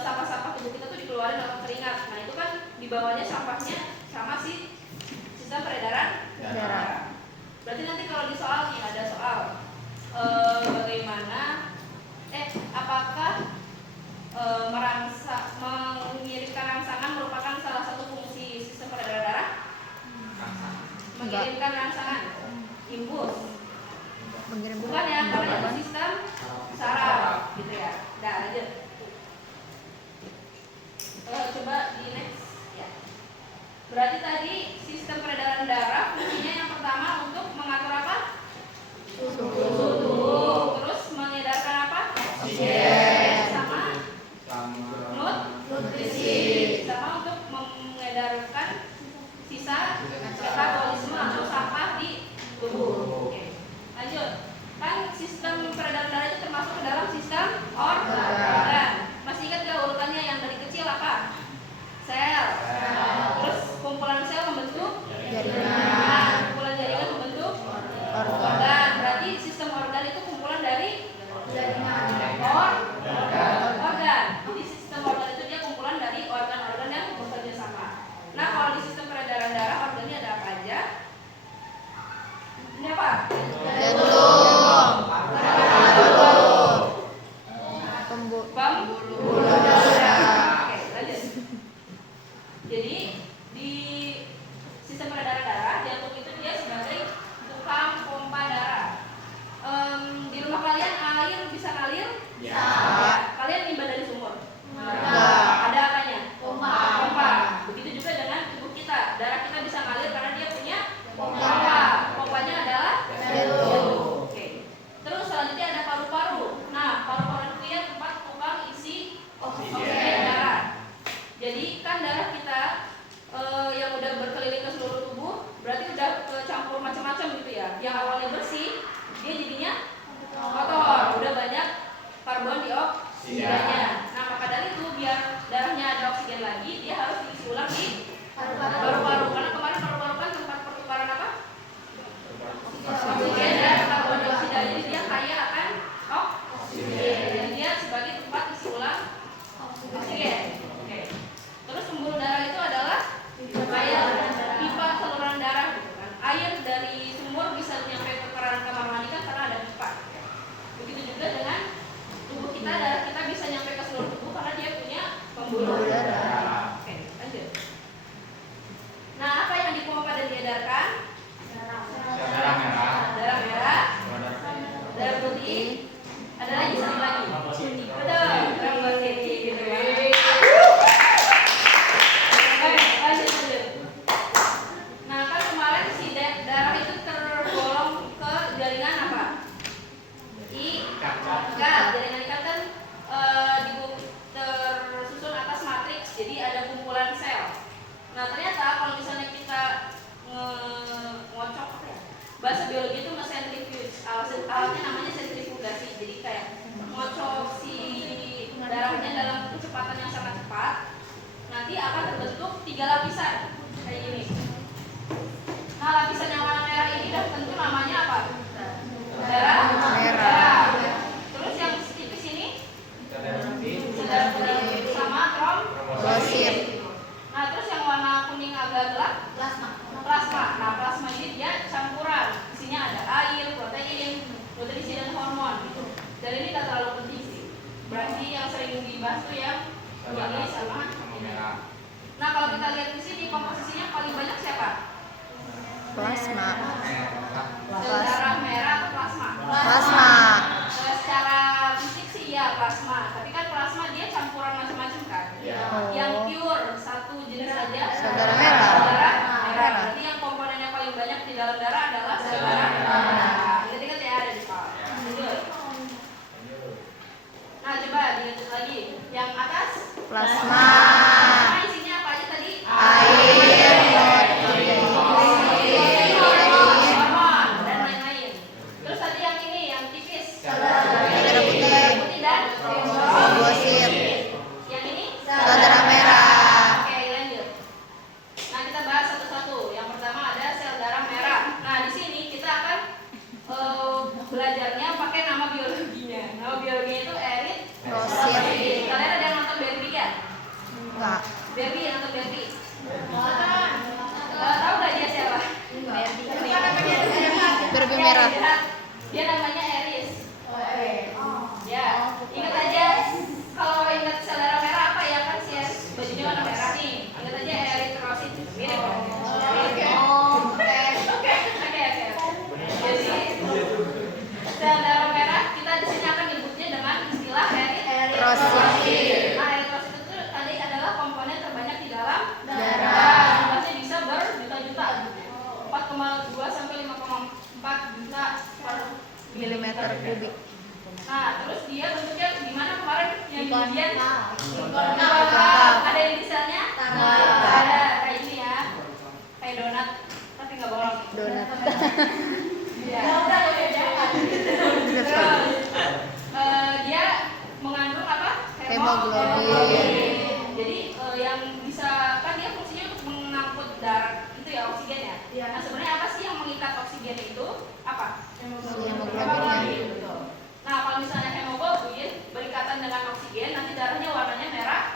sampah-sampah tubuh kita tuh dikeluarin dalam keringat. Nah itu kan di bawahnya sampahnya sama si sistem peredaran darah. Berarti nanti kalau di soal nih ada soal bagaimana apakah mengirimkan rangsangan merupakan salah satu fungsi sistem peredaran darah? Mengirimkan rangsangan, impuls. Bukan ya, karena itu sistem saraf, gitu ya. Nah, lanjut. Coba di next. Ya. Berarti tadi sistem peredaran darah fungsinya yang pertama untuk mengatur apa? Suhu. Terus mengedarkan apa? Oksigen. Sama nutrisi. Sama untuk mengedarkan sisa metabolisme atau sampah di tubuh. Oke. Lanjut. Kan sistem peredaran darah itu termasuk ke dalam sistem organ. Masih ingat gak urutannya yang dari kecil apa? Sel. Terus kumpulan sel membentuk jaringan. Kumpulan jaringan membentuk organ. Berarti sistem organ itu kumpulan dari jaringan. Organ. Jadi sistem organ itu dia kumpulan dari organ-organ yang bekerja sama. Nah, kalau di sistem peredaran darah organnya ada apa aja? Ini apa? Pembuluh darah. Oke, lanjut. Jadi di sistem peredaran darah, jantung itu dia sebagai tukang pompa darah. Di rumah kalian air bisa ngalir? Ya. Kalian nimba dari sumur? Ada apanya? Pompa. Begitu juga dengan tubuh kita. Darah kita bisa ngalir karena dia punya pompa. Pompanya adalah jantung. Oke. Terus selanjutnya ada paru-paru. Nah, paru-paru itu ya tempat tukang isi oksigen darah. Jadi kan darah kita yang udah berkeliling ke seluruh tubuh, berarti udah kecampur macam-macam gitu ya. Yang awalnya bersih, dia jadinya kotor, udah banyak karbon dioksidannya. Nah, maka dari itu biar darahnya ada oksigen lagi, dia harus diisi ulang di paru-paru. Karena kemarin paru-paru kan tempat pertukaran apa? Oksigen dan karbon dioksida. Jadi dia kaya akan oksigen. Dan dia sebagai tempat isi ulang oksigen. Oke. Terus pembuluh darah itu adalah air, pipa saluran darah gitu kan. Air dari sumur bisa nyampe ke keran kamar mandi kan karena ada pipa. Begitu juga dengan tubuh kita, darah kita bisa nyampe ke seluruh tubuh karena dia punya pembuluh darah. Oke, lanjut. Nah, apa yang dipompa dan diedarkan? Darah merah, darah putih, ada lagi satu lagi. Betul, darah putih gitu ya. Lanjut. Nah, kan kemarin si darah itu tergolong ke jaringan apa? Ikat. Jaringan ikat kan tersusun atas matriks, jadi ada kumpulan sel. Nah, ternyata kalau misalnya kita ngocok apa ya? Bahasa biologi itu nge-centrifuge. Alatnya namanya sentrifugasi. Jadi kayak ngocok si darahnya dalam kecepatan yang sangat cepat. Nanti akan terbentuk 3 lapisan kayak gini. Nah, lapisan yang warna merah ini dah tentu namanya apa? Darah merah. Terus yang tipis ini darah putih sama trombosit. Nah, terus yang warna kuning agak gelap plasma. Nah, plasma ini dia campuran. Isinya ada air, protein, nutrisi dan hormon gitu. Dan ini tak terlalu penting sih. Berarti yang sering dibahas tuh yang kuning sama merah. Nah, kalau kita lihat di sini komposisinya paling banyak siapa? Plasma. Darah merah atau plasma? Plasma. Secara fisik sih ya plasma, tapi kan plasma dia campuran macam-macam kan. Yang pure satu jenis saja Darah merah. Darah merah. Berarti yang komponen yang paling banyak di dalam darah adalah darah merah. Ingat-ingat ya ada di soal. Lanjut. Nah, coba dilanjut lagi. Yang atas Plasma. Nah, isinya apa aja tadi? Air, hormon dan lain-lain. Terus tadi yang ini yang tipis. Darah putih dan trombosit. Yang ini darah merah. Oke, lanjut. Nah, Nah, terus dia bentuknya gimana kemarin yang di ujian? Konkav. Ada yang di selnya? Enggak. Ada kayak ini ya, kayak donat, tapi nggak bolong. Donat. Ya. Terus dia mengandung apa? Hemoglobin. Jadi yang bisa kan dia fungsinya untuk mengangkut darah itu ya, oksigen ya. Nah sebenarnya apa sih yang mengikat oksigen itu? Apa? Hemoglobinnya. Betul. Nah kalau misalnya hemoglobin berikatan dengan oksigen, nanti darahnya warnanya merah.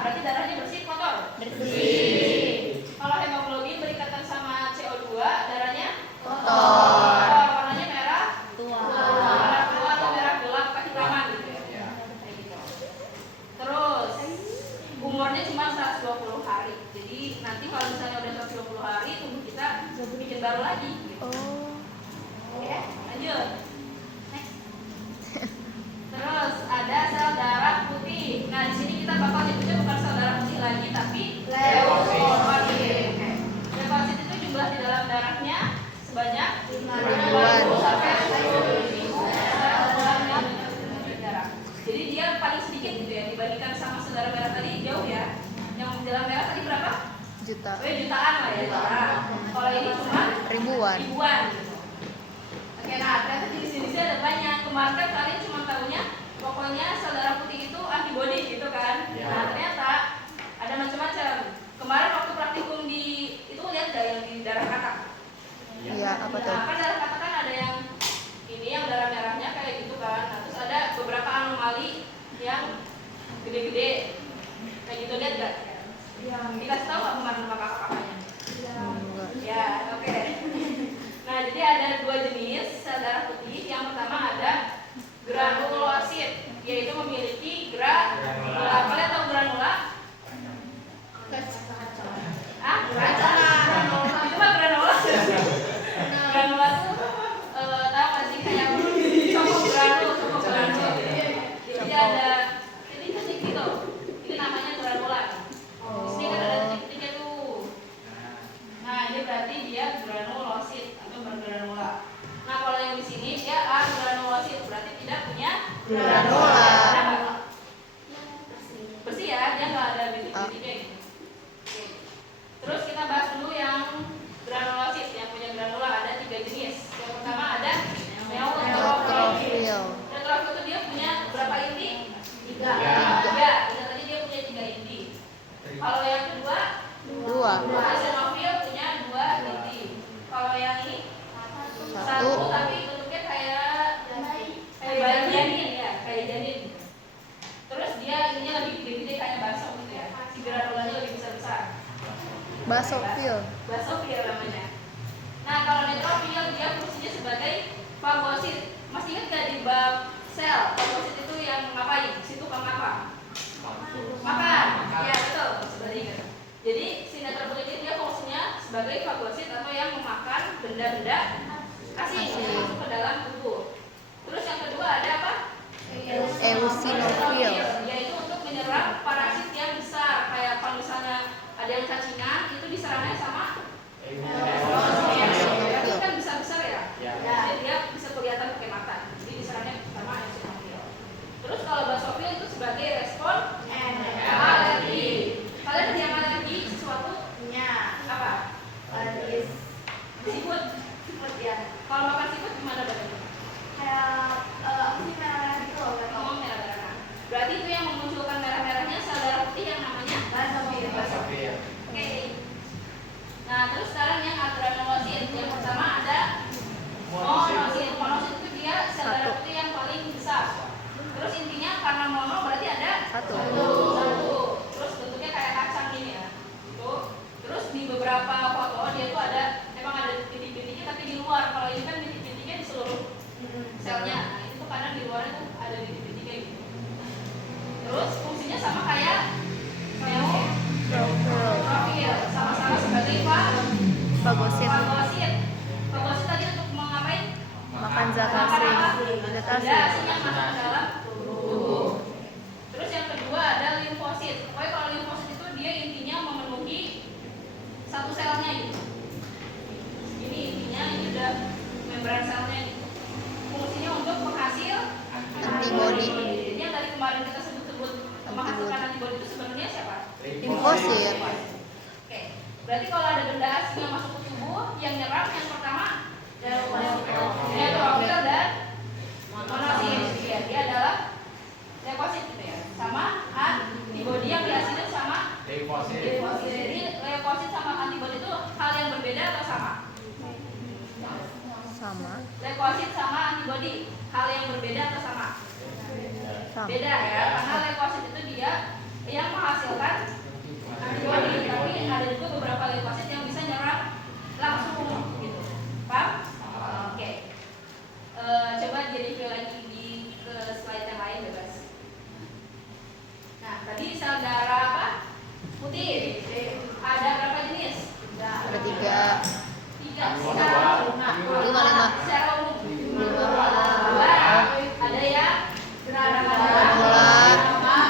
Berarti darahnya bersih, kotor. Bersih. Kalau hemoglobin berikatan sama CO2, darahnya Kotor. warnanya merah. Tua. Merah tua atau merah gelap kehitaman gitu ya. Kayak gitu. Terus umurnya cuma 120 hari. Jadi nanti kalau misalnya udah 120 hari tubuh kita bikin baru lagi gitu. Oke, lanjut. Next. Terus ada sel darah putih. Nah, di sini kita bakal nyebutnya bukan sel darah putih lagi tapi leukosit. Leukosit itu jumlah di dalam darahnya sebanyak 50 sampai 10.000 darah. Jadi dia paling sedikit gitu ya dibandingkan sama saudara merah tadi, jauh ya. Yang di dalam merah tadi berapa? Jutaan lah ya. Kalau ini cuma ribuan gitu. Oke, nah ternyata jenis-jenisnya ada banyak. Kemarin kan kalian cuma tahunya pokoknya sel darah putih itu antibody gitu kan. Nah ternyata ada macam-macam. Kemarin waktu praktikum di itu lihat gak yang di darah katak? Iya, apa tuh? Nah kan darah katak kan ada yang ini yang darah merahnya kayak gitu kan. Nah, terus ada beberapa anomali yang gede-gede kayak gitu, lihat gak? Dikasih tahu nggak kemarin sama kakak-kakaknya? Enggak. Ya, oke. Nah, jadi ada dua jenis sel darah putih. Yang pertama ada granulosit, yaitu memiliki granula. Kalian tahu granula? Granula. Itu mah granula. Granula tuh tahu nggak sih kayak cokok granul. Jadi ada titik-titik gitu. Ini namanya granula. Di sini kan ada titik-titiknya tuh. Nah, ini berarti dia granulosit atau bergranula. Nah, kalau yang di sini dia agranulosit, berarti tidak punya Granula. Bersih ya, dia nggak ada bintik-bintiknya gitu. Oke. Terus kita bahas dulu yang granulosit, yang punya granula ada 3 jenis. Yang pertama ada neutrofil. Neutrofil itu dia punya berapa inti? 3. Tadi dia punya 3 inti. Kalau yang kedua, 2. eosinofil punya 2 inti. Kalau yang ini 1, tapi bentuknya kayak janin ya, kayak janin. Terus dia ininya lebih gede-gede kayak bakso gitu ya. Si granulanya lebih besar-besar. Basofil. Basofil namanya. Nah, kalau neutrofil dia fungsinya sebagai fagosit. Masih ingat gak di bab sel? Fagosit itu yang ngapain? Si tukang apa? Makan. Ya, betul. Sudah ingat. Jadi si neutrofil ini dia fungsinya sebagai fagosit atau yang memakan benda-benda asing yang masuk ke dalam tubuh. Terus yang kedua ada apa? Eosinofil. Yaitu untuk menyerang parasit yang besar. Kayak kalau misalnya ada yang cacingan itu diserangnya sama eosinofil. Itu kan besar-besar ya. Jadi dia bisa kelihatan pakai mata. Jadi diserangnya sama eosinofil. Terus kalau basofil itu sebagai respon alergi. Kalian yang alergi sesuatu? Apa? Siput. Ya. Kalau makan siput gimana badannya? Ngomong merah-merah. Berarti itu yang memunculkan merah-merahnya sel darah putih yang namanya basofil. Oke. Nah, terus sekarang yang agranulosit. Yang pertama ada monosit. Monosit itu dia sel darah putih yang paling besar. Terus intinya karena mono berarti ada 1. Terus bentuknya kayak kacang ini ya. Terus di beberapa foto dia tuh ada emang ada titik-titiknya tapi di luar. Kalau ini kan titik-titiknya di seluruh selnya. Nah, itu tuh kadang di luarnya tuh ada titik-titiknya gitu. Terus fungsinya sama kayak neutrofil, sama-sama sebagai Fagosit. Fagosit tadi untuk mengapain? Makan zat Makan apa? asing. Zat Ada asing. asing yang masuk ke dalam tubuh. Terus yang kedua ada limfosit. Pokoknya kalau limfosit itu dia intinya memenuhi satu selnya gitu. Ini intinya ini udah membran selnya gitu. Fungsinya untuk penghasil Leukosit. Oke. Berarti kalau ada benda asing yang masuk ke tubuh, yang nyerang yang pertama neutrofil dan monosit. Ya, dia adalah leukosit gitu ya. Sama antibodi yang dihasilkan sama leukosit. Jadi leukosit sama antibodi itu hal yang berbeda atau sama? Sama. Leukosit sama antibodi hal yang berbeda atau sama? Beda ya, karena leukosit itu dia yang menghasilkan antibodi, tapi ada juga beberapa leukosit yang bisa nyerang langsung gitu. Paham? Oke. Coba di-review lagi ke slide yang lain bebas. Nah, tadi sel darah apa? Putih. Ada berapa jenis? Ada 3. 3. Secara umum. 5. Secara umum. 5. Ada yang Granula,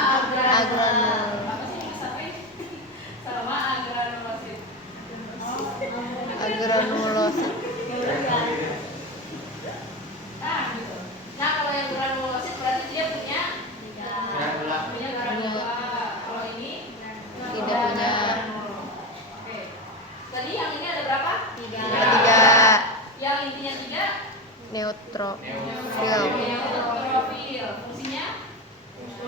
agranul. apa sih disatuin? Sama agranulosit. Agranulosit. Nah, gitu. Nah, kalau yang granulosit berarti dia punya granula. Kalau ini Tidak punya. Oke. Tadi yang ini ada berapa? 3. Yang intinya 3. Neutrofil. Neutrofil. Fungsinya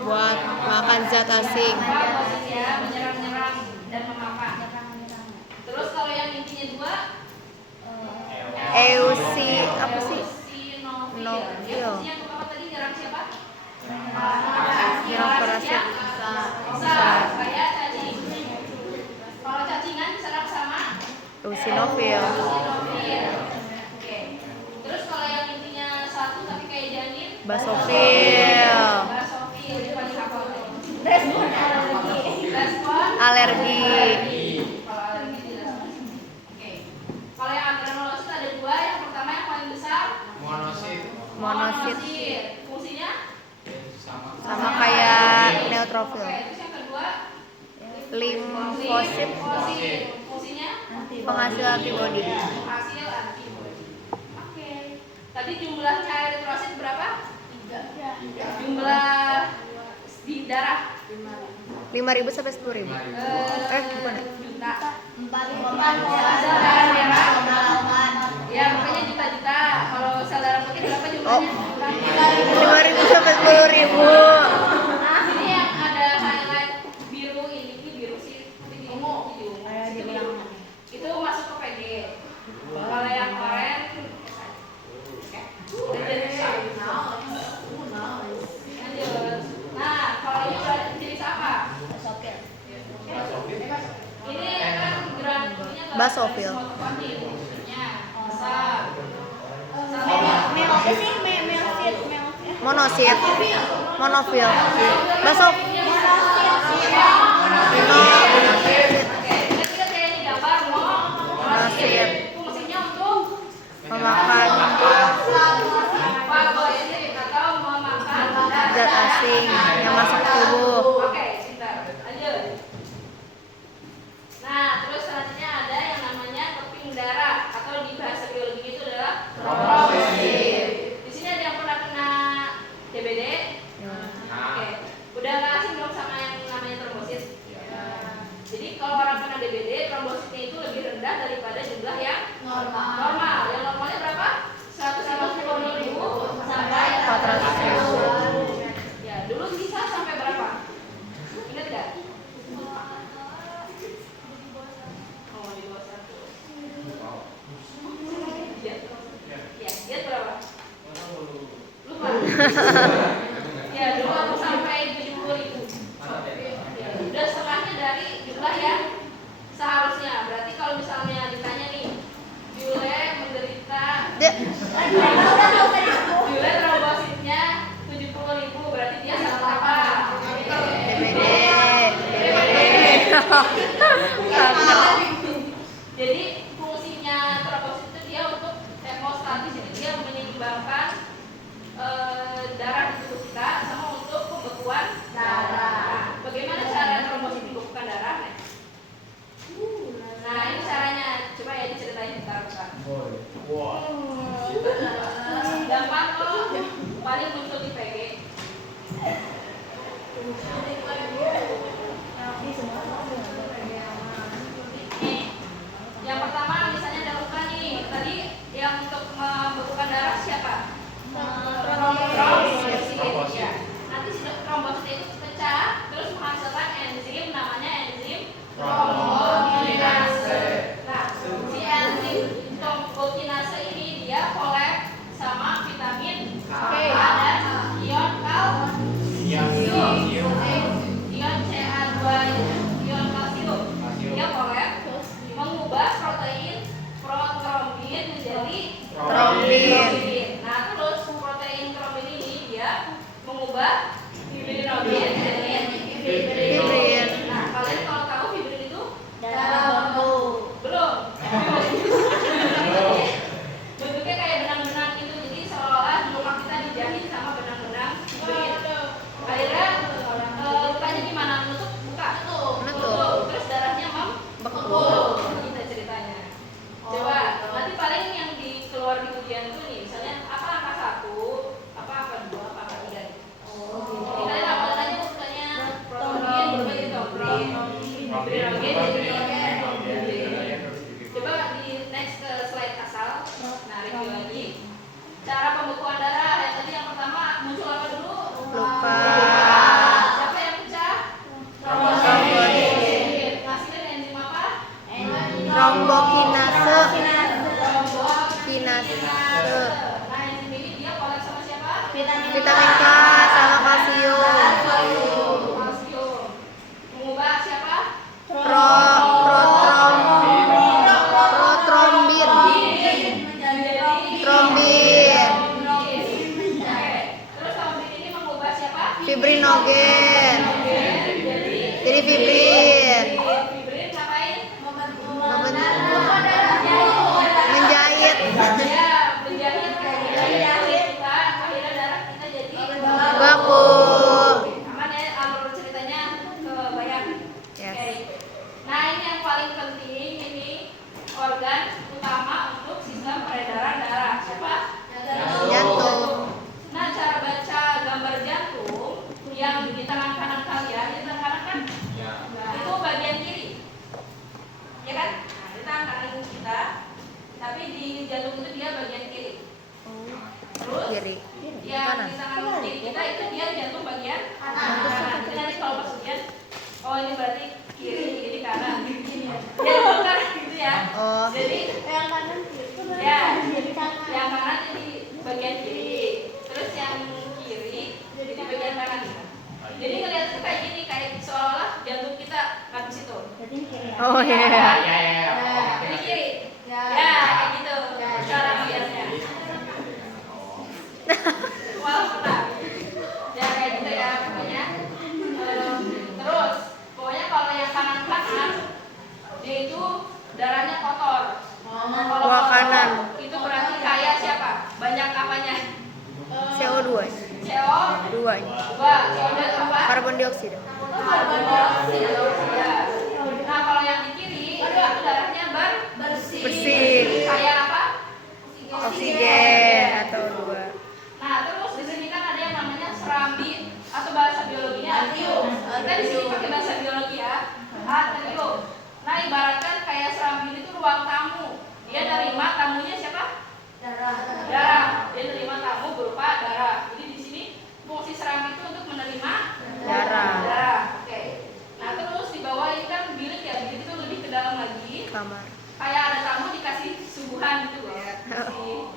Buat makan zat asing. bagus ya, menyerang-nyerang dan memakan. Terus kalau yang intinya 2, Eusi apa sih? eosinofil. Nofil. Dia fungsinya untuk apa tadi? Nyerang siapa? Nyerang parasit. Bisa, kayak cacing. Kalau cacingan diserang sama Eosinofil. eosinofil. Oke. Terus kalau yang intinya 1 tapi kayak janin, Basofil. basofil. Dia paling hafal. Respon Alergi. Kalau alergi tidak. Oke. Kalau yang agranulosit ada 2. Yang pertama yang paling besar Monosit. Fungsinya Sama kayak neutrofil. Oke. Terus yang kedua Limfosit. Fungsinya Penghasil antibodi. hasil antibodi. Oke. Tadi jumlahnya eritrosit berapa? 3. Jumlah di darah 5.000 sampai 10.000. Bukan ya? juta. Sel darah merah. Ya, pokoknya juta-juta. Kalau sel darah putih berapa jumlahnya? 5.000 sampai 10.000. Sini yang ada highlight biru ini biru sih, tapi di ungu. Itu biru. Itu masuk ke PG. Kalau yang oranye Nah, kalau ini berarti jenis apa? Ini kan granulnya Basofil. Monosit. Monofil. Basof. Monosit. Fungsinya untuk Memakan fagosit atau memakan zat asing yang masuk ke tubuh. Oke, sebentar. Lanjut. Nah, terus selanjutnya ada yang namanya keping darah atau di bahasa biologi itu adalah trombosit. Di sini ada yang pernah kena DBD? Oke. Udah nggak asing dong sama yang namanya trombosit? Jadi kalau orang kena DBD, trombositnya itu lebih rendah daripada jumlah yang normal. Yang normalnya berapa? 150.000 sampai 400.000. Ya, dulu bisa sampai berapa? Ingat nggak? Oh, di bawah 100. Ya, dia berapa? Lupa. Ya, dulu aku sampai 70.000. Ya, udah setengahnya dari jumlah yang seharusnya. Berarti kalau misalnya ditanya nih, Yule menderita Yule trombositnya 70.000, berarti dia sakit apa? DBD. Jadi fungsinya trombosit itu dia untuk hemostatis, jadi dia menyeimbangkan darah di tubuh kita sama untuk pembekuan darah. Bagaimana cara trombosit membekukan darah? Nah, ini caranya. Coba ya diceritain bentar. Gampang kok, paling muncul di PG. mengubah fibrinogen jadi Fibrin. Nah, kalian kalau tahu fibrin itu Darah bambu. belum. Bentuknya kayak benang-benang gitu, jadi seolah-olah lemak kita dijahit sama benang-benang fibrin. Akhirnya lukanya gimana? Nutup? Buka? Nutup. Terus darahnya Beku. Gitu ceritanya. Coba, nanti paling yang keluar di ujian tuh nih, misalnya apa angka 1, apa angka 2, apa angka 3 nih. Jadi kalian hafalin aja urutannya protein, berapa itu? Coba di next ke slide asal. Nah, review lagi. Cara pembekuan darah yang tadi yang pertama muncul apa dulu? Luka. Siapa yang pecah? Trombosit. Ngasilin enzim apa? Trombokinase. Kinase. Kinase. Nah, enzim ini dia kolek sama siapa? Vitamin K sama kalsium. Kalsium. Mengubah siapa? Protrombin. Trombin. Terus trombin ini mengubah siapa? Fibrinogen. Jadi fibrin. Fibrin ngapain? Menjahit. Ya, menjahit kita, akhirnya darah kita jadi Baku. aman ya, alur ceritanya kebayang. Yes. Oke. Nah, ini yang paling penting, ini organ utama untuk sistem peredaran darah. Siapa? Jantung. Nah, cara baca gambar jantung yang di tangan kanan kalian, di tangan kanan kan? Itu bagian kiri. Ya kan? Nah, di tangan kanan kita. Tapi di jantung itu dia bagian kiri. Terus Kiri. yang Kanan. di tangan kiri kita itu dia jantung bagian kanan. Jadi nanti kalau pas ujian, oh ini berarti kiri, ini kanan. Ya bukan gitu ya. Oh. Jadi Yang kanan ya, jadi kanan. yang kanan jadi bagian kiri, terus yang kiri jadi bagian kanan. Jadi ngeliatnya kayak gini, kayak seolah-olah jantung kita nggak di situ. Jadi kiri ya. Oh iya. Jadi kiri. Ya, kayak gitu. Cara ngeliatnya. Wah, benar. Ya kayak gitu ya pokoknya. Terus, pokoknya kalau yang kanan dia itu darahnya kotor. Kalau Wah, kotor, kanan. itu berarti kaya siapa? Banyak apanya? CO2. CO, 2. CO2 itu apa? Karbon dioksida. Karbon dioksida. Nah, kalau yang di kiri itu darahnya bersih. Bersih. Kayak apa? Oksigen atau 2. Nah, terus di sini kan ada yang namanya serambi atau bahasa biologinya atrium. Kita di sini pakai bahasa biologi ya. Atrium. Nah, ibaratkan kayak serambi itu ruang tamu. Dia nerima tamunya siapa? Darah. Dia nerima tamu berupa darah. Jadi di sini fungsi serambi itu untuk menerima Darah. Oke. Nah, terus di bawah ini kan bilik ya. Bilik itu lebih ke dalam lagi. Kamar. Kayak ada tamu dikasih suguhan gitu loh.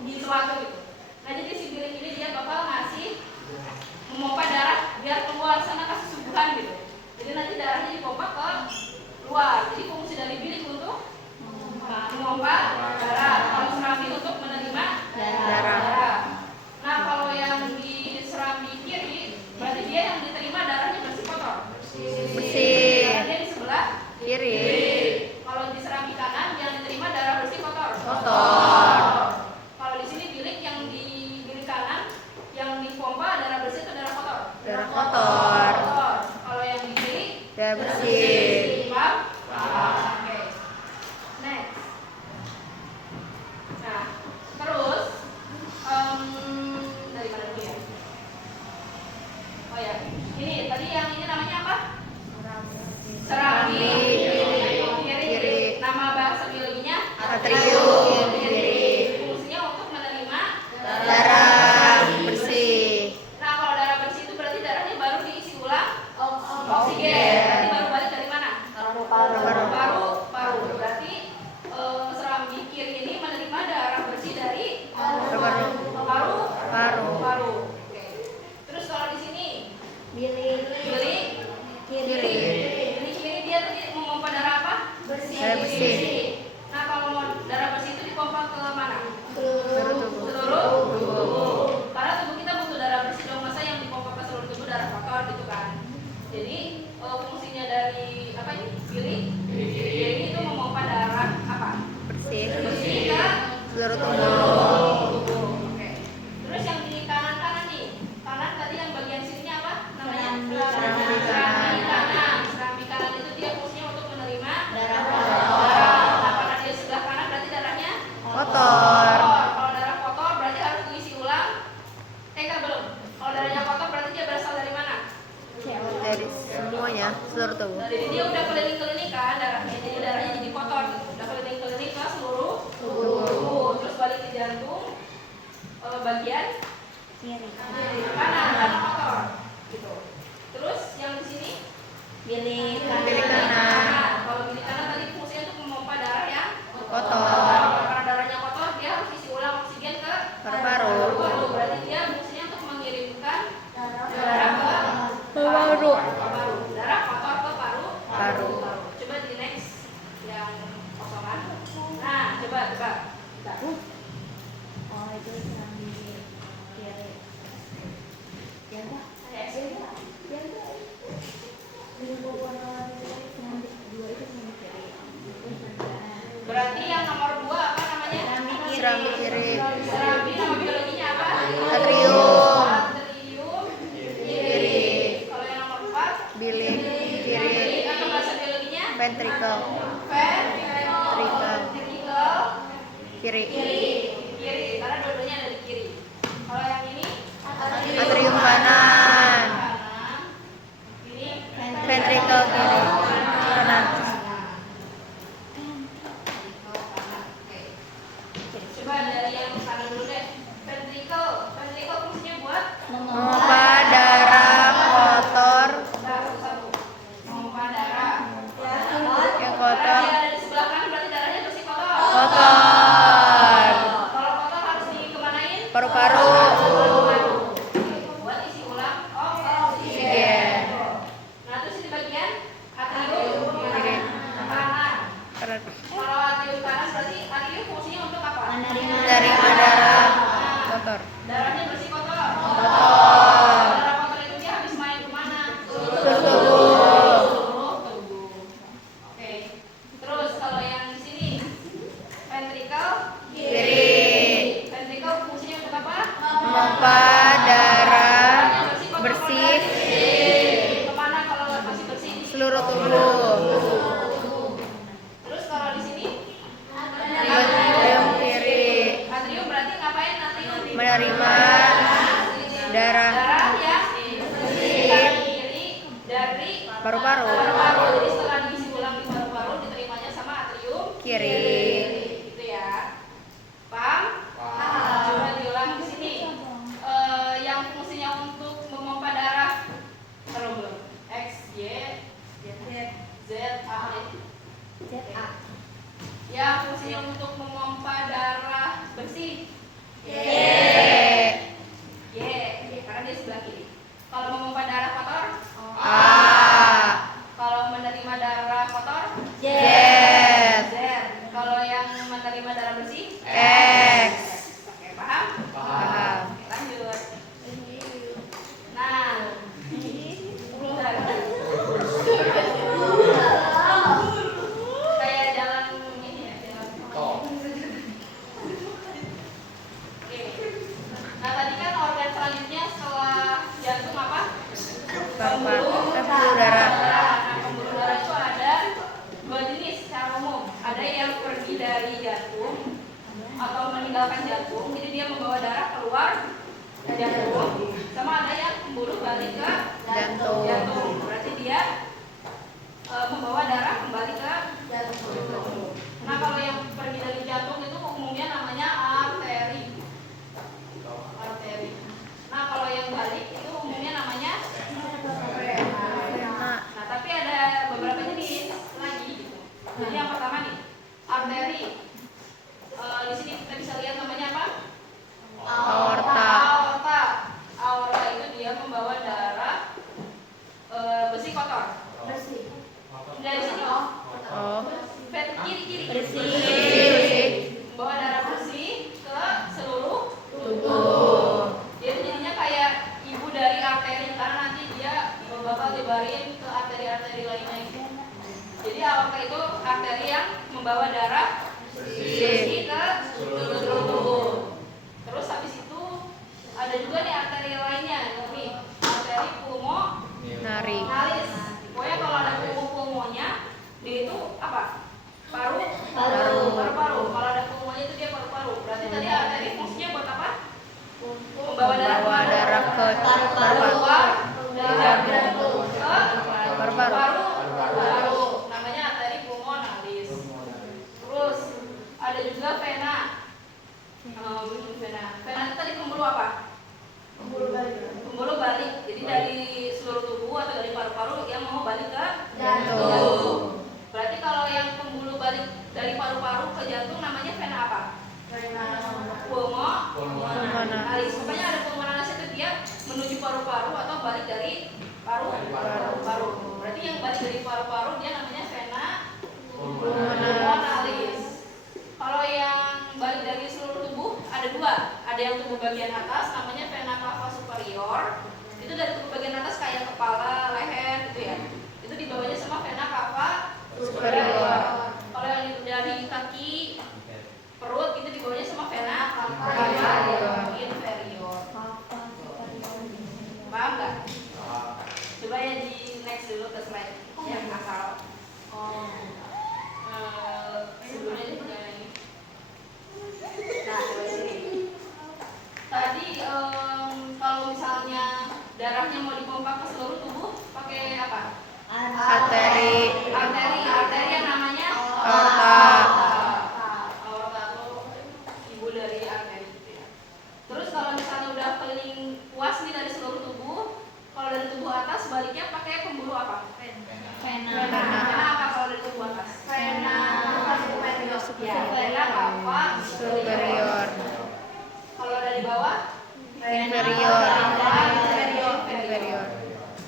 Di sesuatu gitu. Nah, jadi si bilik ini dia bakal ngasih memompa darah biar keluar sana kasih suguhan gitu. Jadi nanti darahnya dipompa ke luar. Jadi fungsi dari bilik untuk memompa darah. Kalau serambi untuk menerima darah. Nah, kalau yang di serambi kiri berarti dia yang diterima darahnya bersih kotor. Bersih. Dia di sebelah Kiri. Kalau di serambi kanan yang diterima darah bersih kotor. Kotor. Kalau di sini bilik yang di bilik kanan yang dipompa darah bersih itu darah kotor. Darah kotor. Kalau yang di kiri Darah bersih. paham? Oke. Next. Nah, terus dari mana dulu ya? Oh ya, ini tadi yang ini namanya apa? Serambi kiri. Nama bahasa biologinya Atrium. kiri. Fungsinya untuk menerima Darah bersih. Nah, kalau darah bersih itu berarti darahnya baru diisi ulang oksigen. Berarti baru balik dari mana? Paru. Berarti serambi kiri ini menerima darah bersih dari paru. Oke. Terus kalau di sini Bilik bilik kiri. bilik kiri dia tadi ya, seluruh tubuh. Nah, jadi dia udah keliling-keliling kan darahnya, jadi darahnya jadi kotor gitu. Udah keliling-keliling ke seluruh tubuh. Terus balik ke jantung, bagian Kiri. kanan karena kotor gitu. Terus yang di sini Bilik Bilik kanan. kanan. Kalau bilik kanan tadi fungsinya untuk memompa darah yang Kotor. Karena darahnya kotor, dia harus isi ulang oksigen ke Paru-paru. paru-paru. Berarti dia fungsinya untuk mengirimkan darah ke Paru-paru. paru. Darah kotor ke paru. Paru. Coba di next yang kosongan. Nah, coba. Bentar. Oh, itu yang di kiri. Ya udah. Berarti yang nomor 2 apa namanya? Serambi kiri. Serambi, nama biologinya apa? Atrium. Atrium kiri. Kalau yang nomor 4 Bilik kiri. bilik atau bahasa biologinya? Ventricle Ventricle kiri. kiri karena dua-duanya ada di kiri. Kalau yang ini Atrium kanan. Ini Ventricle kiri. Kanan. Oke. Coba dari yang kanan dulu deh. Ventricle fungsinya buat Memompa darah kotor satu. Memompa darah. yang Darah kotor. yang ada di sebelah kanan berarti darahnya bersih kotor. Kotor. Kalau kotor harus dikemanain? Paru-paru. Buat isi ulang oksigen. Oksigen. Nah, terus di bagian atrium Kiri. kanan. Kanan. Kalau atrium kanan berarti atrium fungsinya untuk apa? Menerima Menerima darah kotor. Darahnya bersih kotor. Kotor. Darah kotor itu dia habis main kemana? Seluruh tubuh. Seluruh tubuh. Oke. Terus kalau yang di sini ventricle Kiri. Ventricle fungsinya untuk apa? Memompa darah bersih Kemana kalau masih bersih? seluruh tubuh. Terus kalau di sini Atrium kiri. atrium berarti ngapain atrium? Menerima darah Darah yang bersih kiri dari paru-paru. paru-paru. Jadi setelah diisi ulang di paru-paru diterimanya sama atrium Kiri. gitu ya. Paham? Coba diulang di sini. Yang fungsinya untuk memompa darah taruh belum? X, Y, Z, A. ZA. Yang fungsinya untuk memompa darah bersih Y. Y, karena dia sebelah kiri. Kalau memompa darah kotor, A. kalau menerima darah kotor, Z. Z. Kalau yang menerima darah bersih, X. Oke, paham? Paham. Oke, lanjut. Nah, bentar. Kayak jalan ini ya, jalan. Oke. Nah, tadi kan organ selanjutnya setelah jantung apa? Pembuluh darah. Nah, pembuluh darah itu ada dua jenis secara umum. Ada yang pergi dari jantung atau meninggalkan jantung, jadi dia membawa darah keluar dari jantung. Sama ada yang pembuluh balik ke Jantung. Berarti dia membawa darah kembali ke jantung. Nah, kalau yang pergi dari jantung itu umumnya namanya arteri. Nah, kalau yang balik itu umumnya namanya Nah, tapi ada beberapa jenis lagi gitu. Jadi yang pertama nih, arteri. Di sini kita bisa lihat namanya apa? Aorta. Aorta itu dia membawa darah besi kotor. Dari sini Oh. kiri. Bersih. Membawa darah bersih ke seluruh Tubuh. Dia jadinya kayak ibu dari arteri karena nanti dia bakal dibarin ke arteri-arteri lainnya gitu. Jadi aorta itu arteri yang membawa darah bersih ke seluruh tubuh. Terus habis itu ada juga nih arteri lainnya nih, arteri Nari. pulmonalis. Pokoknya kalau ada pulmonya dia itu apa? Paru-paru. Kalau ada pulmonya itu dia paru-paru. Berarti tadi arteri fungsinya buat apa? Membawa darah Membawa darah ke keluar paru-paru. dari jantung ke Paru-paru. paru-paru atau balik dari paru-paru. Berarti yang balik dari paru-paru dia namanya vena pulmonalis. Kalau yang balik dari seluruh tubuh ada dua. Ada yang tubuh bagian atas namanya vena cava superior. Itu dari tubuh bagian atas kayak kepala, leher gitu ya. Itu dibawanya sama vena cava superior. Kalau yang dari kaki, perut itu dibawanya sama vena cava inferior. Paham nggak? Coba ya di next dulu ke slide yang asal. Sebelumnya juga ini. Nah, coba sini. Tadi kalau misalnya darahnya mau dipompa ke seluruh tubuh pakai apa? Arteri. Arteri yang namanya Aorta. Aorta itu ibu dari arteri gitu ya. Terus kalau misalnya udah keliling puas nih dari seluruh tubuh, kalau dari tubuh atas sebaliknya pakai pembuluh apa? Vena apa kalau dari tubuh atas? Vena cava Superior. Kalau dari bawah? Inferior. Inferior.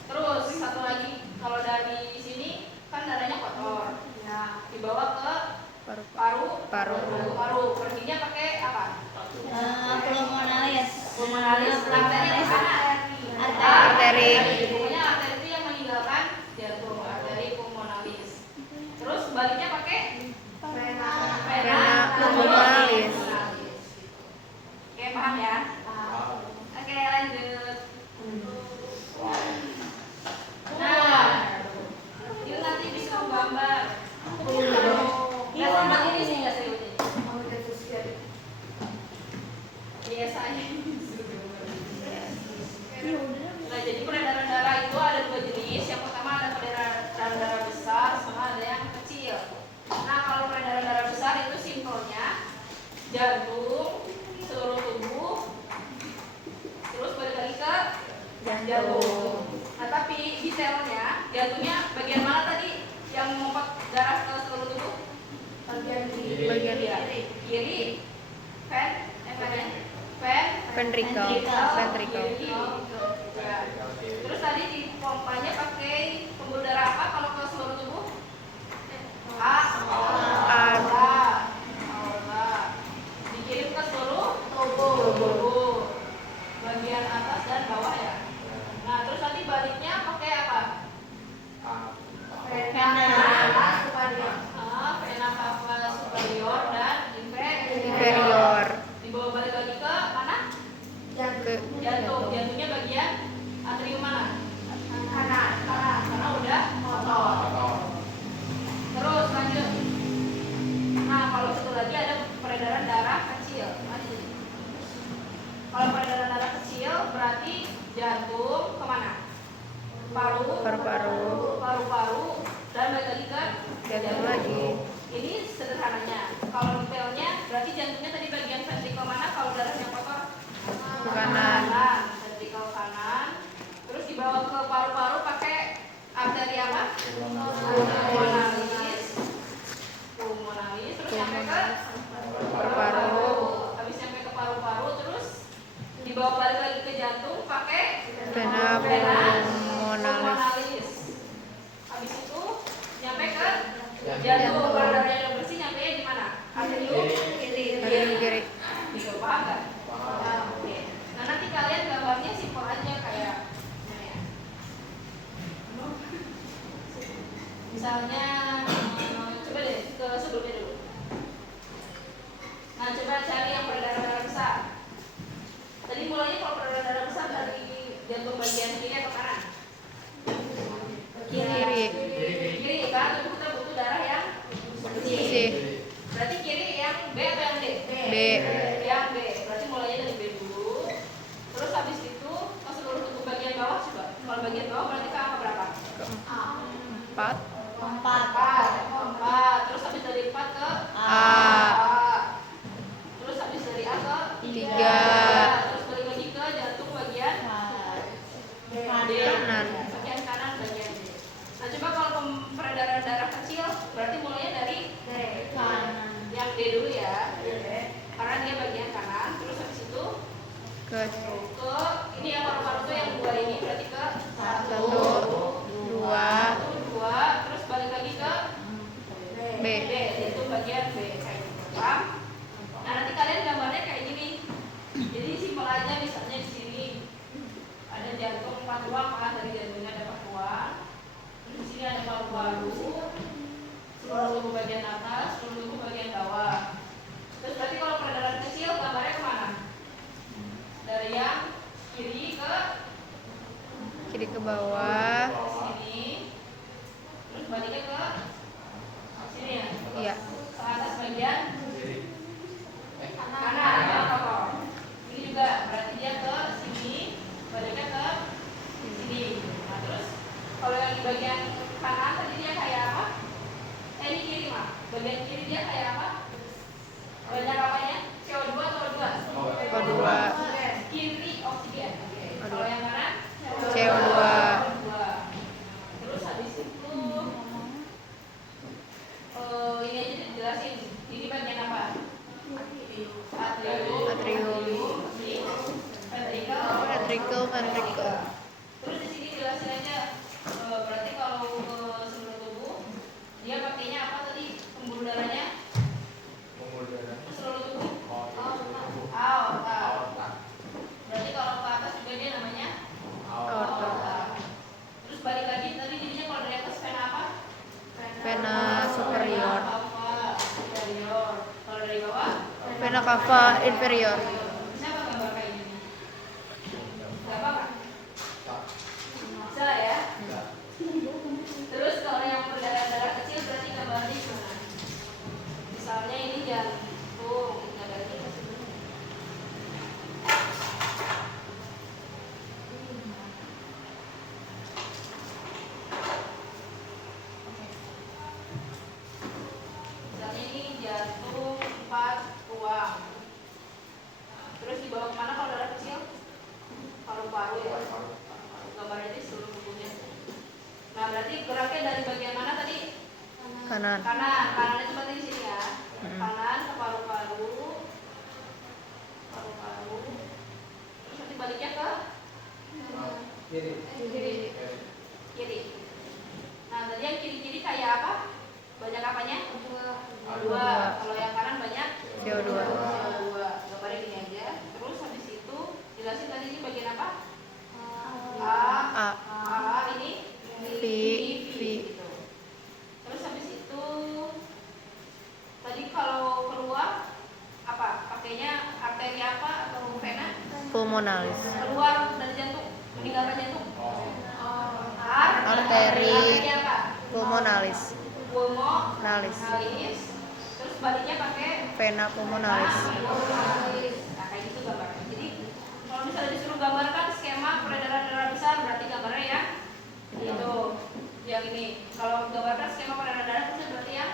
Terus satu lagi, kalau dari sini kan darahnya kotor. Nah, dibawa ke paru. Perginya pakai apa? Pulmonalis. Arteri di sana. Arteri. Pokoknya arteri itu yang meninggalkan jantung, arteri pulmonalis. Terus baliknya pakai vena pulmonalis. Oke, paham ya? Oke, lanjut. Nah, ini nanti bisa gambar. Nggak sama ini sih, nggak serius ini. Biasanya. Nah, jadi peredaran darah itu ada dua jenis. Yang pertama ada peredaran darah besar, sama ada yang kecil. Nah, kalau peredaran darah besar itu simpelnya jantung, seluruh tubuh, terus balik lagi ke jantung. Nah, tapi detailnya jantungnya bagian mana tadi yang memompa darah ke seluruh tubuh? Bagian kiri. Ventricle. Kiri. Ya. Terus tadi dipompanya pakai pembuluh darah apa kalau ke seluruh tubuh? Aorta. Dikirim ke seluruh tubuh. Bagian atas dan bawah ya. Nah, terus tadi baliknya pakai apa? Vena cava superior dan Inferior. dibawa balik lagi ke mana? Jantung. Jantungnya bagian atrium mana? Kanan. Karena udah kotor. Terus lanjut. Nah, kalau satu lagi ada peredaran darah kecil. Kalau peredaran darah kecil berarti jantung kemana? Paru-paru dan balik lagi ke Jantung lagi. Ini sederhananya. Kalau detailnya berarti jantungnya tadi bagian ventrikel mana kalau darahnya kotor? Kanan. Ventrikel kanan. Terus dibawa ke paru-paru pakai arteri apa? Pulmonalis. Terus sampai ke Paru-paru. Habis sampai ke paru-paru terus dibawa balik lagi ke jantung pakai Vena pulmonalis. Habis itu nyampe ke jantung. Kalau darahnya udah bersih nyampe di mana? Atrium Kiri. Gitu, paham nggak? Oke. Nah, nanti kalian gambarnya simpel aja kayak gimana ya? Misalnya coba deh ke sebelumnya dulu. Nah, coba cari yang peredaran darah besar. Tadi mulainya kalau peredaran darah besar dari jantung bagian kiri atau kanan? Kiri kan, tapi kita butuh darah yang bersih. Berarti kiri yang B atau yang D? B. Yang B. Berarti mulainya dari B dulu. Terus habis itu ke seluruh tubuh bagian bawah coba. Kalau bagian bawah berarti ke angka berapa? Empat. Terus habis dari 4 ke A. Terus habis dari A ke 3. Terus balik lagi ke jantung bagian D. Kanan. Bagian kanan bagian D. Nah, coba kalau peredaran darah kecil berarti mulainya dari yang D dulu ya. Karena dia bagian kanan. Terus habis itu Ke ini yang paru-paru tuh yang dua ini keluar kan dari jantungnya dapat keluar. Terus di sini ada paru-paru, seluruh tubuh bagian atas, seluruh tubuh bagian bawah. Terus berarti kalau peredaran kecil gambarnya kemana? Dari yang kiri ke bawah. sini, terus baliknya ke sini ya? Iya. Ke atas bagian kanan ya kotor. Ini juga berarti dia ke sini, baliknya ke sini. Nah terus kalau yang di bagian kanan tadi dia kayak apa? Ini kiri mah. Bagian kiri dia kayak apa? Banyak apanya? CO2 atau O2? O2. Kiri oksigen. O2. Kalau yang kanan? CO2. Terus habis itu ini aja dijelasin. Ini bagian apa? Atrium. Ventricle. Terus di sini jelasin aja. Berarti kalau ke seluruh tubuh dia pakainya apa tadi? Pembuluh darahnya? Seluruh tubuh? Aorta. Berarti kalau ke atas juga dia namanya aorta. Terus balik lagi tadi jadinya kalau dari atas vena apa? Vena superior. Superior. Kalau dari bawah? Vena cava inferior. Bisa nggak gambar kayak gini? Nggak apa-apa? Bisa ya? Terus kalau yang berdarah-darah kecil berarti gambarnya gimana? Misalnya ini jantung, darahnya ke sini. Misalnya ini jantung 4 ruang. Terus dibawa kemana kalau darah kecil? Paru-paru ya. Gambar ini seluruh tubuhnya. Nah berarti geraknya dari bagian mana tadi? Kanan. Kanan itu berarti di sini ya. Kanan ke paru-paru. Terus nanti baliknya ke kiri. Nah tadi yang kiri-kiri kayak apa? Banyak apanya? Dua. Kalau yang kanan banyak CO2. Gambarnya gini aja. Terus habis itu jelasin tadi ini bagian apa? A. Ini V. gitu. Terus habis itu tadi kalau keluar apa? Pakainya arteri apa atau vena? Pulmonalis. Keluar dari jantung, meninggalkan jantung. Arteri apa? pulmonalis. Pulmonalis. Terus baliknya pakai Vena pulmonalis. Nah kayak gitu gambarnya. Jadi kalau misalnya disuruh gambarkan skema peredaran darah besar berarti gambarnya ya itu yang ini. Kalau gambarkan skema peredaran darah kecil berarti yang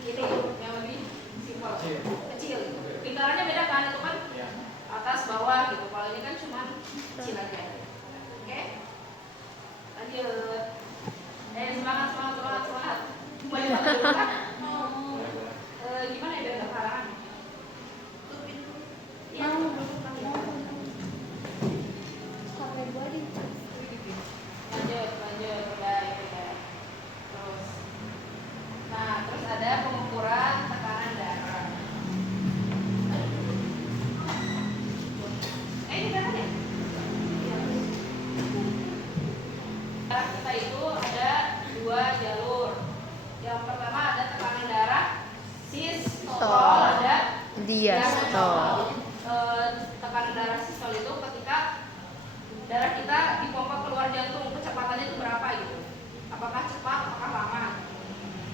ini yang lebih simpel, kecil. Lingkarannya beda kan, itu kan atas bawah gitu. Kalau ini kan cuma kecil aja. Oke? Lanjut. Semangat. Mulai pada dulu kan? Gimana ya biar halangan? Lanjut, udah itu ya. Terus, nah terus ada pengukuran tekanan darah. Ini darahnya. Darah kita itu ada 2 jalur. Yang pertama ada tekanan darah sistol, ada Diastol. Tekanan darah sistol itu ketika darah kita dipompa keluar jantung, kecepatannya itu berapa gitu? Apakah cepat, apakah lama?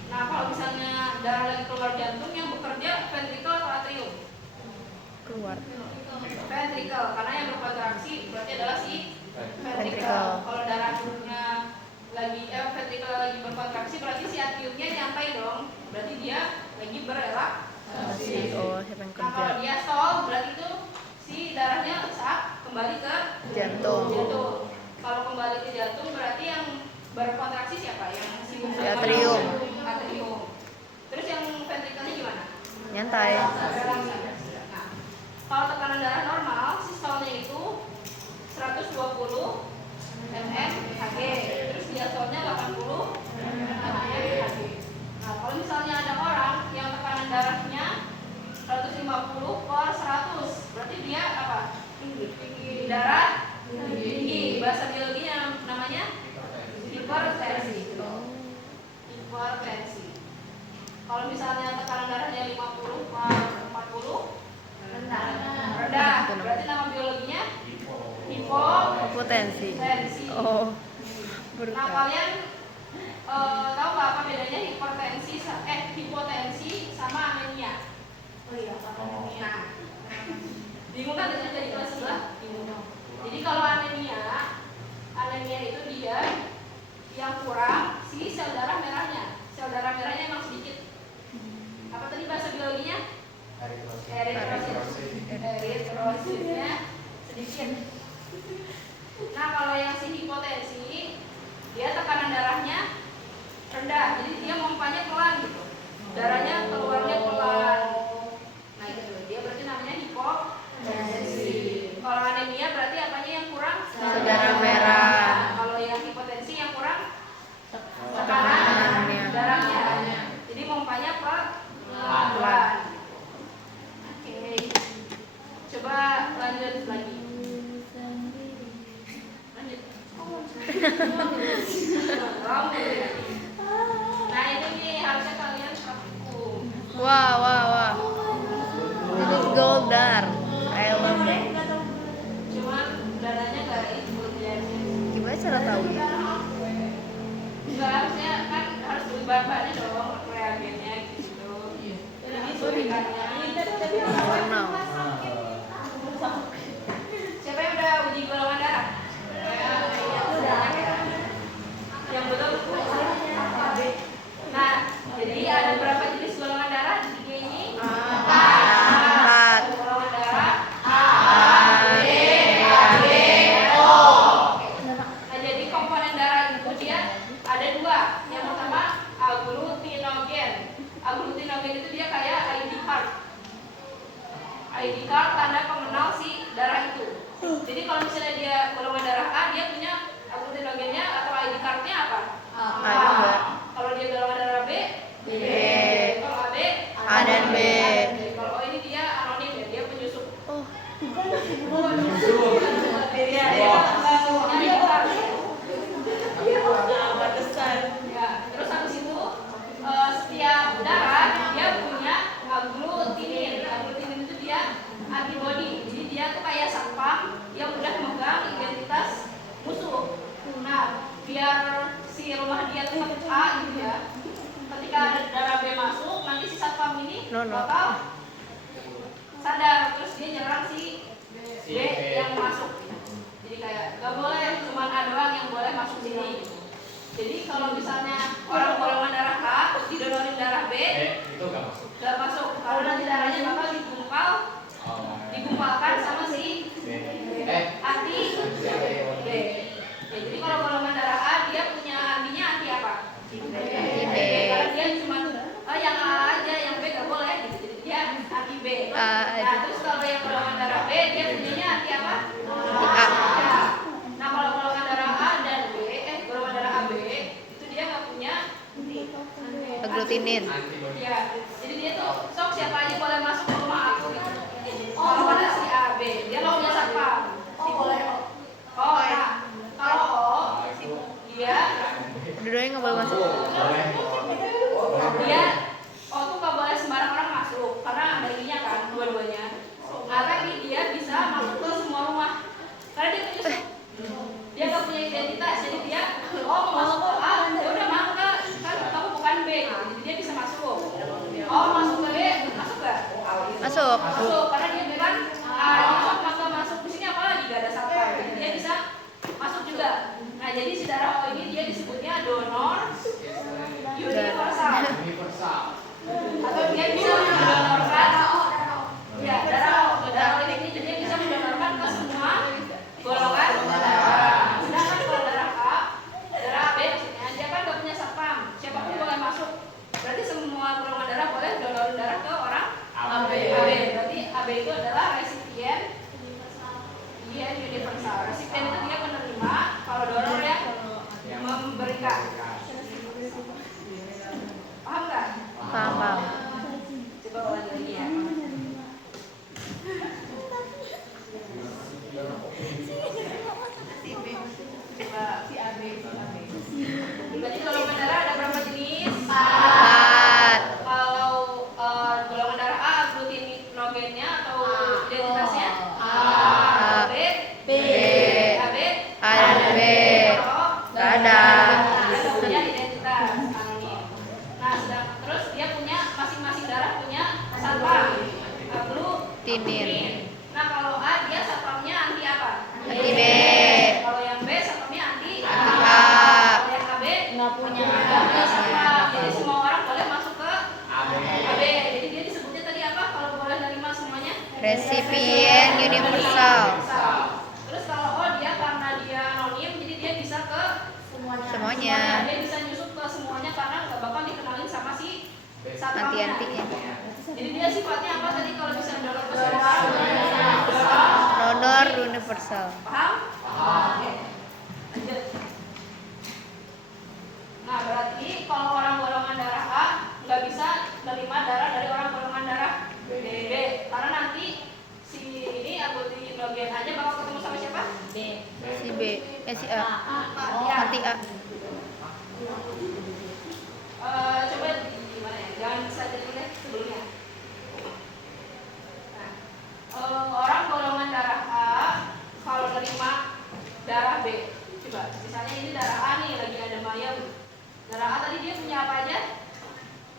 Nah kalau misalnya darah lagi keluar jantung yang bekerja ventricle atau atrium? Keluar. Ventricle, karena yang berkontraksi berarti adalah si ventricle. Kalau darahnya lagi ventricle lagi berkontraksi berarti si atriumnya nyantai dong. Berarti dia lagi berrelaksasi. Oh, siapa yang Nah kalau kerja? dia stall berarti itu si darahnya saat kembali ke Jantung. Kalau kembali ke jantung berarti yang berkontraksi siapa? Yang si atrium. Terus yang ventricle-nya gimana? Nyantai. Relaksasi. Nah, kalau tekanan darah normal, sistolnya itu 120 mmHg, terus diastolnya 80 mmHg. Nah, kalau misalnya ada orang yang tekanan darahnya 150/100, berarti dia apa? Tinggi. Darah tinggi. Bahasa Hipotensi. Oh, baru Nah, tahu. kalian tahu nggak apa bedanya hipotensi sama anemia? Oh iya, apa namanya? Nah, bingung kan tadi dari kelas sebelah? Bingung. Jadi kalau anemia itu dia yang kurang si sel darah merahnya. Sel darah merahnya emang sedikit. Apa tadi bahasa biologinya? Eritrositnya sedikit. Nah, kalau yang si hipotensi dia tekanan darahnya rendah, jadi dia mompanya pelan gitu. Darahnya keluarnya pelan. Nah, itu dia berarti namanya hipotensi. Kalau anemia berarti apanya yang kurang? Sel darah merah. Nah, kalau yang hipotensi yang kurang tekanan darahnya. Jadi mompanya pelan. Oke. Coba lanjut lagi. Lanjut. Nah, ini nih harusnya kalian praktikum. Wah. Itu Goldar. I love it. Cuman dananya nggak itu diajarin. Gimana cara taunya? Nggak harusnya kan harus beli bahan-bahannya dong, reagennya gitu. Jadi suntikannya. Wow. Siapa yang udah uji golongan darah? Yang betul. Nah, jadi ada berapa jenis golongan darah di tiga ini? 4. Golongan darah. Nah, jadi komponen darah itu dia ada dua. Yang pertama agglutinogen. Agglutinogen itu dia kayak ID card. ID card tanda pengenal si darah itu. Jadi kalau misalnya dia golongan darah A, dia punya agglutinogennya atau ID cardnya apa? A juga. Kalau dia golongan darah B, B. Kalau AB, A dan B. Kalau O ini dia anonim ya, dia penyusup. Oh, Dia punya ID card. Ya, terus habis itu setiap darah dia punya agglutinin. Agglutinin itu dia antibody. Jadi dia tuh kayak satpam yang udah memegang identitas musuh. Nah, biar si rumah dia tuh A gitu ya. Ketika ada darah B masuk, nanti si satpam ini No. bakal sadar, terus dia nyerang si B yang masuk. Jadi kayak gak boleh cuma A doang yang boleh masuk sini. Jadi kalau misalnya orang golongan darah A didonorin darah B, itu gak masuk karena nanti darahnya bakal digumpalkan sama si anti B. Ya, jadi kalau golongan darah A dia punya antinya anti apa? Anti B. Karena dia cuma yang A aja, yang B gak boleh gitu. Jadi dia anti B. Nah, terus kalau yang golongan darah B dia punyanya anti apa? A. Ya. Nah, kalau golongan darah A dan golongan darah AB itu dia nggak punya agglutinin. ya. Jadi dia tuh sok siapa aja boleh masuk ke rumah aku gitu. Kalau ada si AB, dia nggak punya satpam. Boleh. Nah, kalau dia Dua-duanya nggak boleh masuk. dia tuh nggak boleh sembarang orang masuk karena ada ininya kan dua-duanya. Nah, tapi dia bisa masuk ke semua rumah karena dia penyusup. Dia nggak punya identitas, jadi dia mau masuk ke A, ya udah mau kan kamu bukan B, jadi dia bisa masuk. Masuk ke B, masuk gak? Masuk. Masuk, karena dia bukan A, jadi kalau masuk di sini apalagi gak ada satpam, jadi dia bisa masuk juga. Nah, jadi si darah O ini dia disebutnya donor universal. Atau dia bisa mendonorkan ya darah O ini dia bisa mendonorkan ke semua golongan darah. Sedangkan kalau darah A, darah AB maksudnya dia kan gak punya satpam, siapapun boleh masuk. Berarti semua golongan darah boleh donorin darah ke orang AB. Berarti AB itu adalah resipien universal. Resipien itu dia penerima, kalau donor yang memberikan. Paham nggak? Paham. Coba ulangi lagi ya. Berarti golongan darah ada berapa jenis? 4. Kalau golongan darah A agglutinogennya atau identitasnya? A. B. B. AB. A Ada. Dia punya identitas anonim. Nah, terus dia punya masing-masing darah punya satpam. Tinin. Nah, kalau A dia satpamnya anti apa? Anti B. Kalau yang B satpamnya anti A. A. Kalau yang AB nggak punya satpam. Jadi semua orang boleh masuk ke AB. Jadi dia disebutnya tadi apa? Kalau boleh nerima semuanya? Resipien universal. Terus kalau O dia karena dia anonim, jadi dia bisa ke Semuanya. Dia bisa nyusup ke semuanya karena nggak bakal dikenalin sama si satpamnya. Anti-antinya. Jadi dia sifatnya apa tadi kalau bisa donor ke semua Donor universal. Paham? Oke. Lanjut. Nah, berarti kalau orang golongan darah A nggak bisa menerima darah dari orang golongan darah B. Karena nanti si ini aglutinogen aja bakal ketemu sama siapa? B. Si B. Si A. Oh, Anti A. Coba di mana ya? Jangan saja dulu deh sebelumnya. Nah, orang golongan darah A kalau nerima darah B, coba misalnya ini darah A nih lagi ada mayem. Darah A tadi dia punya apa aja?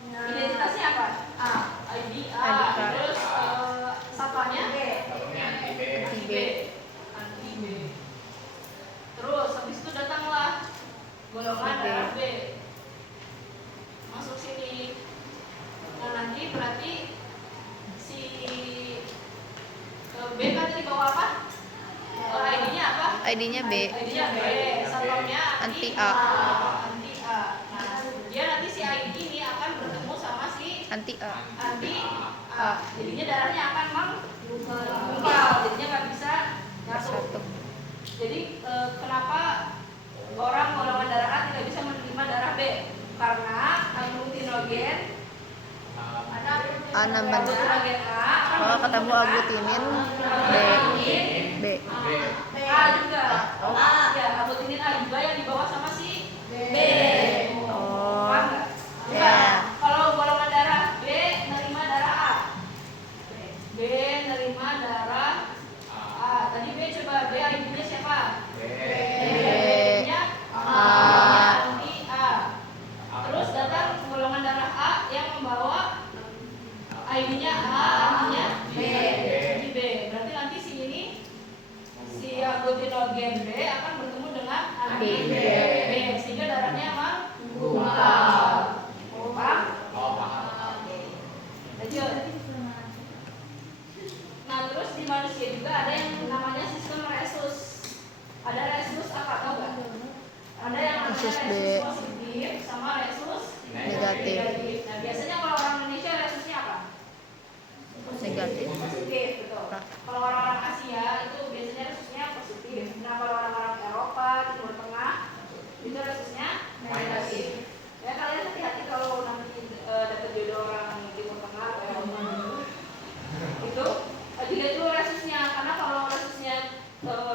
Identitasnya apa? A, ID A. ID A. Terus satpamnya B. Anti B. Anti B. Terus habis itu datanglah golongan B. darah B. Masuk sini. Nah, nanti berarti si B kan tadi bawa apa? ID-nya apa? ID-nya B. ID-nya B. Satpamnya Anti A. Anti A. Nah, dia nanti si ID ini akan bertemu sama si Anti A. anti A. Jadinya darahnya akan menggumpal. Jadinya nggak bisa nyatu. Satu. Jadi kenapa orang golongan darah A tidak bisa menerima darah B? Karena aglutinogen A nambah B. aglutinogen A akan Kalau ketemu bertemu dengan aglutinin B. A juga. Ya, aglutinin A juga yang dibawa sama si B. Oh. Paham nggak? Ya. Kalau golongan darah B nerima darah A. B nerima darah A. Tadi B coba B ID-nya siapa? ID-nya A. anti A. Terus datang golongan darah A yang membawa ID-nya A, antinya B. Jadi B. Berarti nanti si ini si aglutinogen B akan bertemu dengan anti B. Sehingga darahnya menggumpal. Paham? Lanjut. Nah, terus di manusia juga ada yang namanya sistem resus. Ada resus apa tau nggak? Ada yang namanya Resus B. resus positif sama resus Negatif. Nah, biasanya kalau orang Indonesia resusnya apa? Negatif. Positif, betul. Kalau orang-orang Asia itu biasanya resusnya positif. Nah, kalau orang-orang Eropa, Timur Tengah itu resusnya negatif. Ya, kalian hati-hati kalau nanti dapat jodoh orang Timur Tengah atau Eropa itu dilihat dulu resusnya, karena kalau resusnya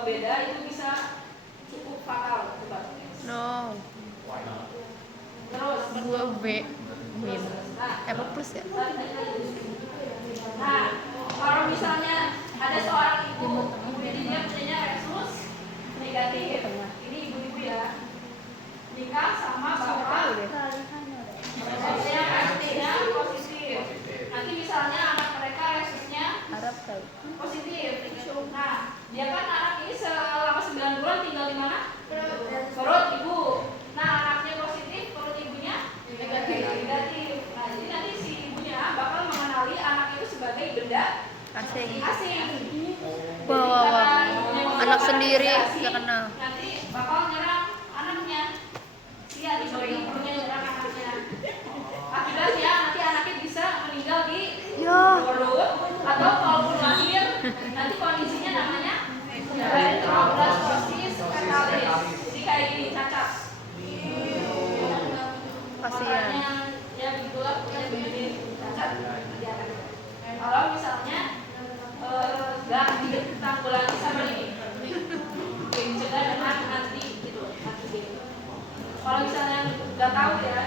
beda itu bisa cukup fatal. Coba. No. Terus Gua B. Min. Apa plus ya? Nah, kalau misalnya ada seorang ibu, jadi dia punya resus negatif. Ini ibu-ibu ya, nikah sama bapak resusnya positif. Nanti misalnya anak mereka resusnya Arab kali. positif. Nah, dia kan anak ini selama 9 bulan tinggal di mana? Perut ibu. Nah, anaknya positif, perut ibunya negatif. Nah, jadi nanti si ibunya bakal mengenali anak itu sebagai benda Asing. asing. Wah, wah, wah. Anak sendiri nggak kenal. Nanti bakal nyerang anaknya. Lihat ibunya nyerang anaknya. Akibatnya nanti anaknya bisa meninggal di Ya. perut atau kalaupun lahir nanti kondisinya namanya enteroblastosis fetalis. Jadi kayak gini, cacat. Kasihan. Makanya ya begitulah punya begini cacat. Kalau misalnya nggak ditanggulangi sama ini, dicegah dengan anti gitu, anti B. Kalau misalnya nggak tahu ya,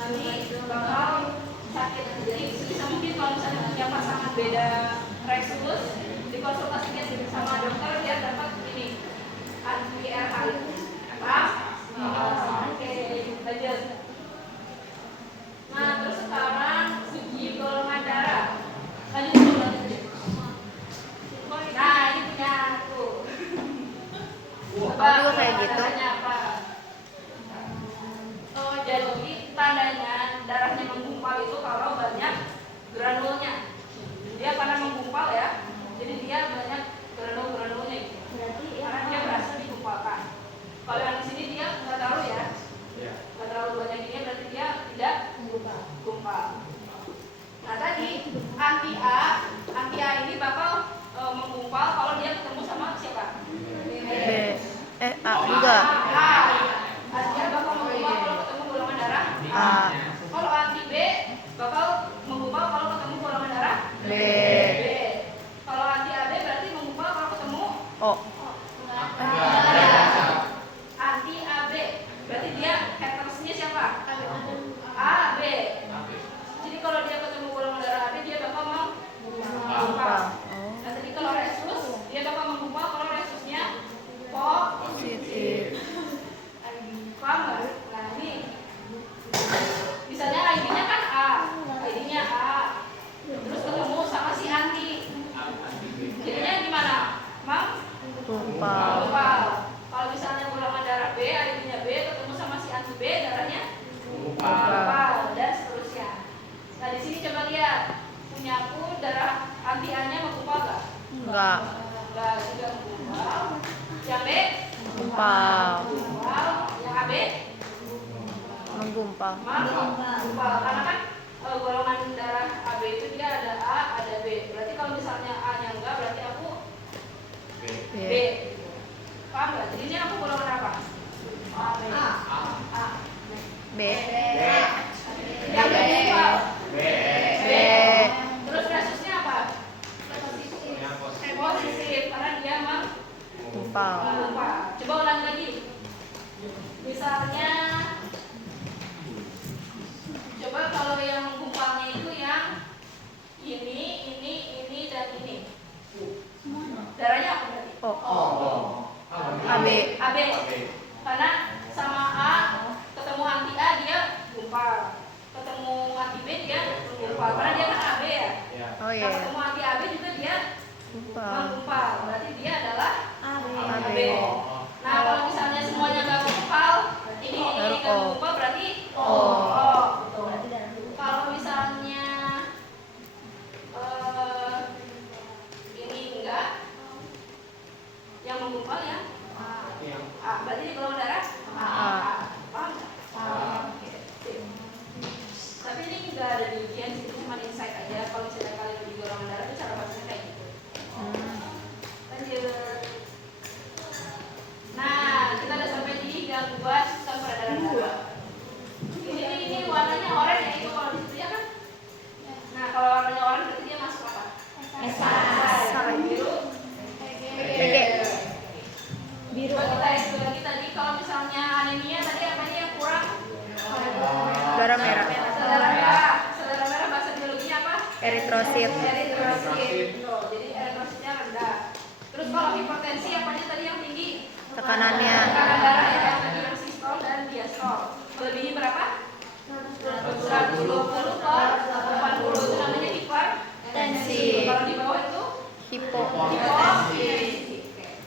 nanti bakal sakit. Jadi bisa mungkin kalau misalnya punya pasangan beda resus, dikonsultasikan sama dokter biar dapat ini anti RH. Paham? kayak gitu? Darahnya apa? Oh, jadi tandanya darahnya menggumpal itu kalau banyak granulnya. Dia karena menggumpal ya, jadi dia banyak granul-granulnya gitu. Berarti ya. Karena dia berasa digumpalkan. Kalau yang di sini dia nggak terlalu ya, nggak terlalu banyak ini, berarti dia tidak gumpal. Nah tadi anti A ini bakal menggumpal kalau dia ketemu sama siapa? B. A juga. Anti A bakal menggumpal kalau ketemu golongan darah A. Kalau anti B bakal menggumpal kalau ketemu golongan darah B. Kalau anti AB berarti menggumpal kalau ketemu O. anti AB. Berarti dia heterosnya siapa? AB. Jadi kalau dia ketemu golongan darah AB dia bakal menggumpal. Nah tadi kalau resus dia bakal menggumpal kalau resusnya Positif. paham nggak? Nah ini misalnya ID-nya kan A, ID-nya A, terus ketemu sama si anti, jadinya gimana? Gumpal. Gumpal. Kalau misalnya golongan darah B, ID-nya B, ketemu sama si anti B, darahnya gumpal dan seterusnya. Nah di sini coba lihat, punyaku darah anti A-nya menggumpal nggak? Enggak. Nggak juga menggumpal. Yang B Gumpal. gumpal, yang AB Menggumpal. gumpal. Karena kan golongan darah AB itu dia ada A, ada B. Berarti kalau misalnya A-nya enggak, berarti aku B. B. Paham nggak? Jadi ini aku golongan apa? A. B. Yang B gumpal. B. Terus resusnya apa? Positif, karena dia Gumpal. menggumpal. Coba ulang lagi. Misalnya, coba kalau yang menggumpalnya itu yang ini, dan ini. Darahnya apa berarti? O. AB. AB. Karena sama A ketemu anti A dia gumpal. Ketemu anti B dia menggumpal. Karena dia kan AB ya. Oh Kalau iya. ketemu anti AB juga dia Gumpal. menggumpal. Berarti dia adalah AB. AB. Nah kalau misalnya semuanya nggak gumpal, ini Baru nggak O. gumpal berarti O. Kalau misalnya ini enggak, yang menggumpal ya A. Berarti di golongan darah A. Paham nggak? Oke, sip. Tapi ini nggak ada di ujian, itu cuma insight aja. Kalau misalnya kalian di golongan darah itu cara bacanya kayak gitu. Lanjut. Nah, kita udah sampai di gangguan sistem peredaran darah. Ini warnanya oranye ya, itu kalau di situ ya kan? Nah, kalau warnanya oranye berarti dia masuk apa? Biru. BG. Biru. Kita itu lagi tadi kalau misalnya anemia tadi apa yang kurang? Darah merah. Saudara merah. Saudara merah bahasa biologinya apa? Eritrosit. Eritrosit. Jadi eritrositnya rendah. Terus kalau hipertensi apanya tadi yang tinggi? Tekanannya. Tekanan darah ya, tadi yang sistol dan diastol. Melebihi berapa? 120 per 80 itu namanya hipertensi. Kalau di bawah itu Hipo. hipotensi.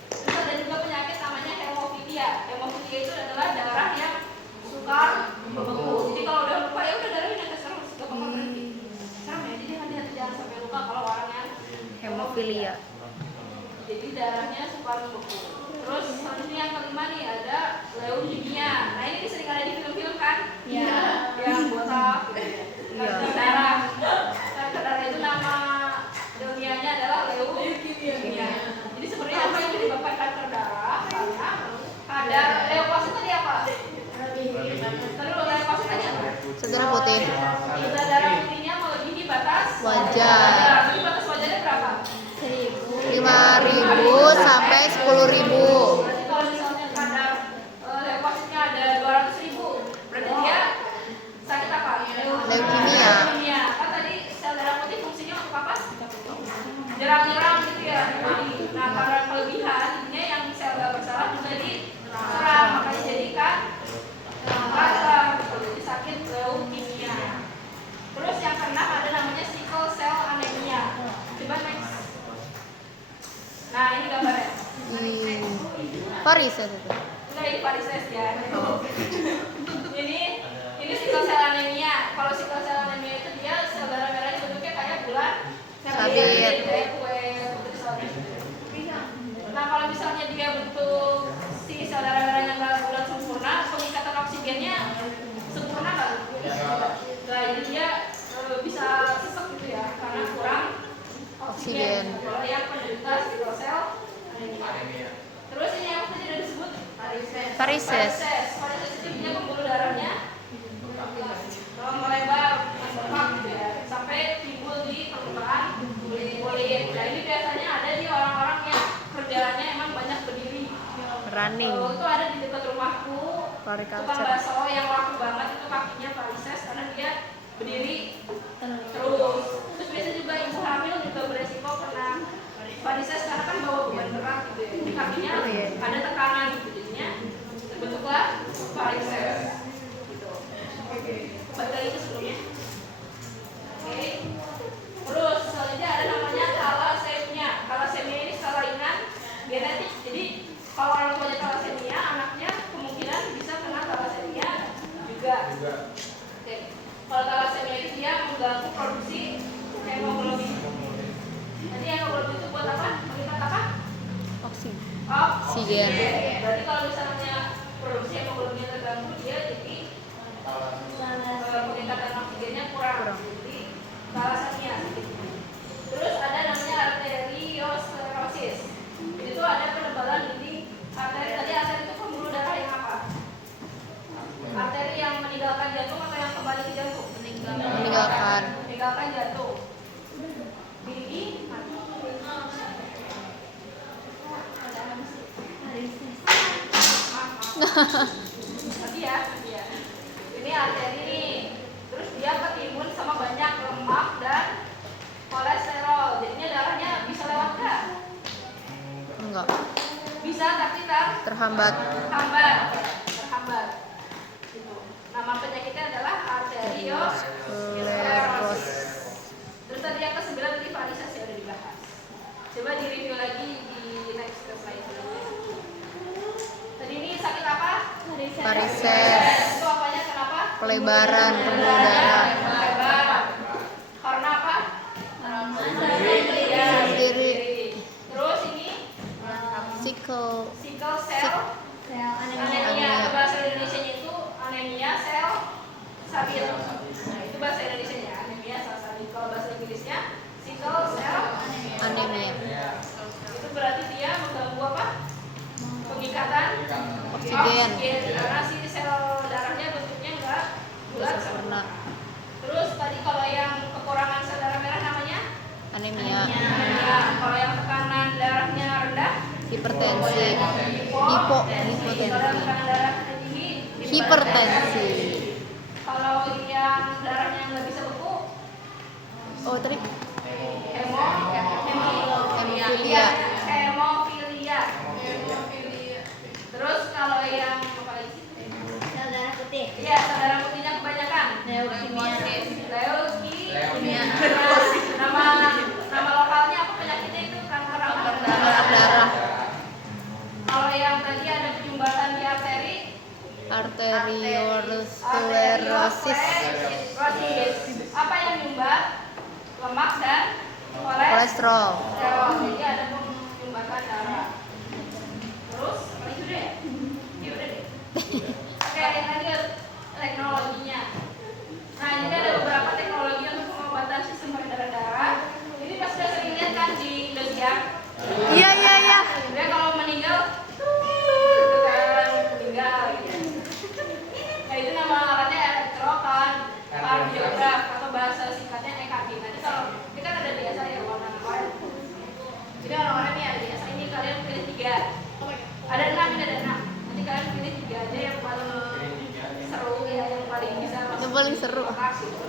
Terus ada juga penyakit namanya hemofilia. Hemofilia itu adalah darah yang sukar membeku. Jadi kalau udah luka ya udah darahnya udah terus gak bakal berhenti. Serem ya, jadi hati-hati jangan sampai luka kalau orangnya Hemofilia. jadi darahnya suka membeku. Terus selanjutnya yang kelima nih ada leukemia. Nah ini sering ada di film-film kan? Iya. Yang botak gitu ya. Kanker darah. Kanker darah itu nama ilmiahnya adalah leukemia. Jadi sebenarnya apa yang menyebabkan kanker darah? Karena kadar leukosit tadi apa? Terus leukosit tadi apa? Sedang putih. Kadar darah putihnya melebihi batas Wajar. Jadi batas wajarnya berapa? 5.000 sampai 10.000. Berarti kalau misalnya kadar leukositnya ada 200.000, berarti dia sakit apa? Leukemia. Leukemia. Kan tadi sel darah putih fungsinya untuk apa? Nyerang-nyerang gitu ya. Nah, karena kelebihan, intinya yang sel gak bersalah juga diserang, makanya jadikan kanker. Jadi sakit leukemia. Terus yang keenam ada namanya sickle cell anemia. Coba next. Nah ini gambarnya. enggak ini varises ya. Ini sickle cell anemia. Kalau sickle cell anemia itu dia sel darah merahnya bentuknya kayak bulan Sabit. kayak kue putri salju. Nah kalau misalnya dia bentuk si sel darah merahnya nggak bulat sempurna, pengikatan oksigennya sempurna nggak? Nah jadi dia bisa sesek gitu ya karena kurang oksigen. Kalau yang penderita sickle cell anemia. Terus ini yang tadi udah disebut Varises. Varises itu dia pembuluh darahnya melebar membengkak gitu ya sampai timbul di permukaan kulit. Nah ini biasanya ada di orang-orang yang kerjaannya emang banyak berdiri. Running. Itu ada di dekat rumahku. Tukang bakso yang laku banget itu kakinya varises karena dia berdiri terus. Terus biasanya juga ibu hamil juga beresiko kena varises karena kan bawa beban berat gitu ya. Di kakinya ada tekanan gitu jadinya terbentuklah varises. Balik lagi ke sebelumnya. Oke. Terus selanjutnya ada namanya thalassemia. Thalassemia ini kelainan genetik. Jadi kalau orang tuanya thalassemia, anaknya kemungkinan bisa kena thalassemia juga. Oke. Kalau thalassemia itu dia mengganggu produksi hemoglobin. Nanti hemoglobin itu buat apa? Mengikat apa? Oksigen. Berarti kalau misalnya produksi hemoglobin terganggu, dia jadi peningkatan oksigennya kurang. Jadi thalassemia. Terus ada namanya arteriosklerosis. Itu ada penebalan dinding arteri. Tadi arteri itu pembuluh darah yang apa? Arteri yang meninggalkan jantung atau yang kembali ke jantung? Meninggalkan jantung. Ini nanti ya. Ini arteri nih. Terus dia ketimbun sama banyak lemak dan kolesterol. Jadinya darahnya bisa lewat nggak? Enggak. Bisa tapi Terhambat. Terhambat. Gitu. Nama penyakitnya adalah arteriosklerosis. Terus tadi yang ke-9 tadi varises ya udah dibahas. Coba di-review lagi di next slide. Tadi ini sakit apa? Varises. Itu apanya kenapa? Pelebaran pembuluh darah. Lebar. Karena apa? Sendiri. Terus ini Sickle cell anemia. Itu bahasa Indonesianya itu anemia sel stabil. Nah, itu bahasa Indonesianya anemia sel stabil. Kalau bahasa Inggrisnya sickle cell anemia. Itu berarti dia mengganggu apa? Pengikatan Oksigen. Karena si sel darahnya bentuknya enggak bulat Sempurna. Terus tadi kalau yang kekurangan sel darah merah namanya Anemia. Kalau yang tekanan darahnya rendah Hipertensi. Kalau Hipotensi. tekanan darahnya tinggi Hipertensi. Kalau yang darahnya nggak bisa beku Oh, tadi hemofilia. Terus kalau yang apa lagi sih? Sel darah putih. Iya, sel darah putihnya kebanyakan. Leukemia. Nama lokalnya apa penyakitnya itu? Kanker darah. Kalau yang tadi ada penyumbatan di arteri, arteriosklerosis. Apa yang menyumbat? Lemak dan Kolesterol. Jadi ada penyumbatan darah. Terus apa itu deh? Ya udah deh. Oke, lanjut teknologinya. Nah, jadi ada beberapa teknologi untuk pengobatan sistem peredaran darah. Ini pasti sudah sering lihat kan di Indosiar. Iya. Dia kalau meninggal, gitu kan, meninggal gitu. Nah, itu nama alatnya elektrokardiograf atau bahasa singkatnya EKG. Nanti kalau ini kan ada biasa ya warna-warna. Jadi orang-orang ini ada biasa ini kalian pilih 3. Ada 6 ini ada 6. Nanti kalian pilih 3 aja yang paling seru ya, yang paling bisa masuk. Yang paling seru. Gitu.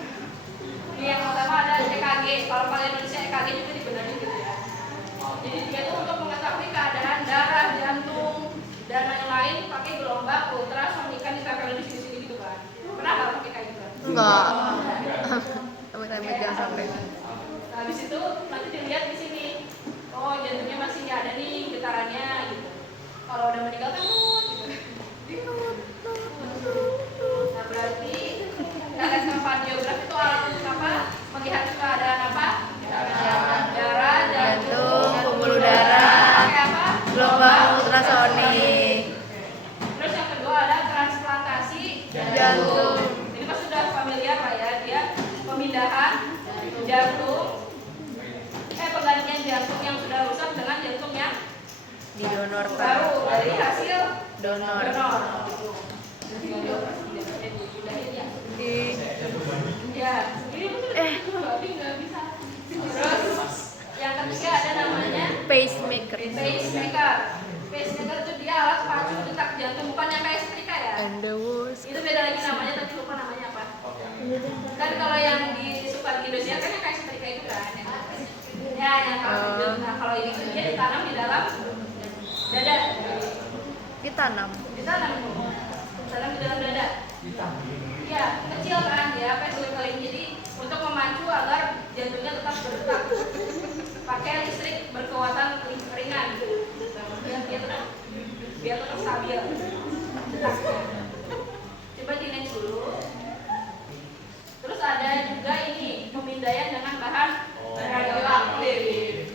Ini yang pertama ada EKG. Kalau kalian Indonesia EKG juga dibenahi gitu ya. Jadi dia itu untuk mengetahui keadaan darah, jantung, dan lain-lain pakai gelombang ultrasonik kan ditempelin di sini-sini gitu kan. Pernah nggak pakai kayak gitu? Enggak. Amit-amit jangan sampai. Nah, habis itu nanti dilihat di sini. Oh, jantungnya masih ada nih getarannya gitu. Kalau udah meninggal kan gitu. penggantian jantung yang sudah rusak dengan jantung yang Didonorkan. baru dari hasil Donor. donor. Gitu. Di Ya, ini betul. Tapi nggak bisa. Terus yang ketiga ada namanya pacemaker. pacemaker. Pacemaker itu dia alat pacu detak jantung, bukan yang kayak setrika ya. And the was. Itu beda lagi namanya, tapi lupa namanya apa. Kan kalau yang di Super Indonesia kan yang kayak setrika itu kan. Ya, yang kalau nah kalau ini tuh dia ditanam di dalam dada. Ditanam. Ditanam di dalam dada. Ya, kecil kan ya, pacemaker ini jadi untuk memacu agar jantungnya tetap berdetak. Pakai listrik berkekuatan ringan. Biar tetap stabil detaknya. Coba di next dulu. Terus ada juga ini pemindaian dengan bahan radioaktif.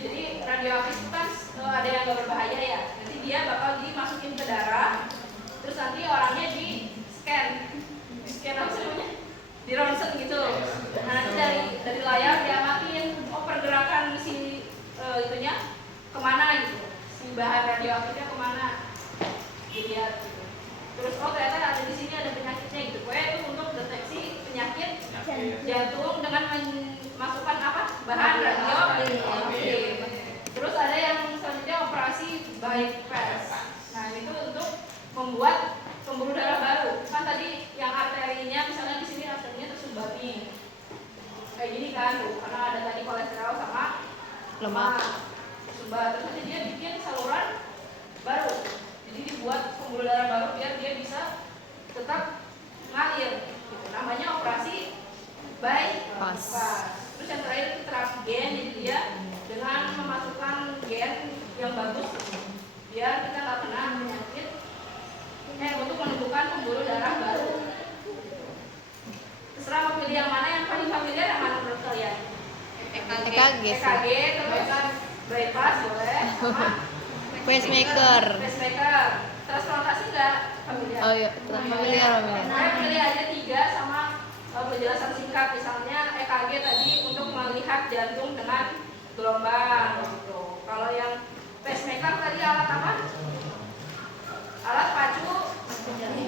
Jadi radioaktif itu kan ada yang gak berbahaya ya. Nanti dia bakal dimasukin ke darah. Terus nanti orangnya di scan apa sih namanya? Di ronsen gitu. Nah, nanti dari layar diamatin pergerakan si itunya kemana gitu. Si bahan radioaktifnya kemana? Dilihat gitu. Terus ternyata ada di sini ada penyakitnya gitu. Pokoknya itu untuk deteksi penyakit jantung dengan memasukkan apa? Bahan radioaktif. Terus ada yang selanjutnya operasi bypass. Nah, itu untuk membuat pembuluh darah baru. Kan tadi yang arterinya misalnya di sini arterinya tersumbat nih. Kayak gini kan tuh, karena ada tadi kolesterol sama Lemak. tersumbat. Terus nanti dia bikin saluran baru. Jadi dibuat pembuluh darah baru biar dia bisa tetap ngalir. Gitu. Namanya operasi bypass. Terus yang terakhir itu terapi gen, jadi dia dengan memasukkan gen yang bagus biar kita nggak kena penyakit untuk menentukan pembuluh darah baru. Terserah mau pilih yang mana, yang paling familiar yang mana menurut kalian? EKG. terus bypass boleh, sama Pacemaker. pacemaker. Transplantasi nggak familiar? Oh iya, familiar. Saya pilih aja 3 sama penjelasan singkat. Misalnya EKG tadi untuk melihat jantung dengan gelombang gitu. Kalau yang pacemaker tadi alat apa? Alat pacu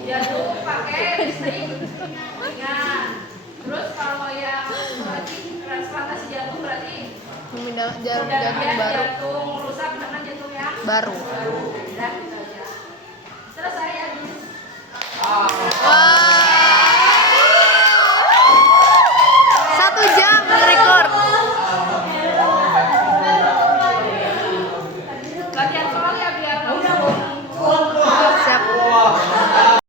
jantung pakai listrik ringan. Terus kalau yang transplantasi jantung berarti Memindah jantung udah baru. jantung rusak dengan jantung yang Baru. baru.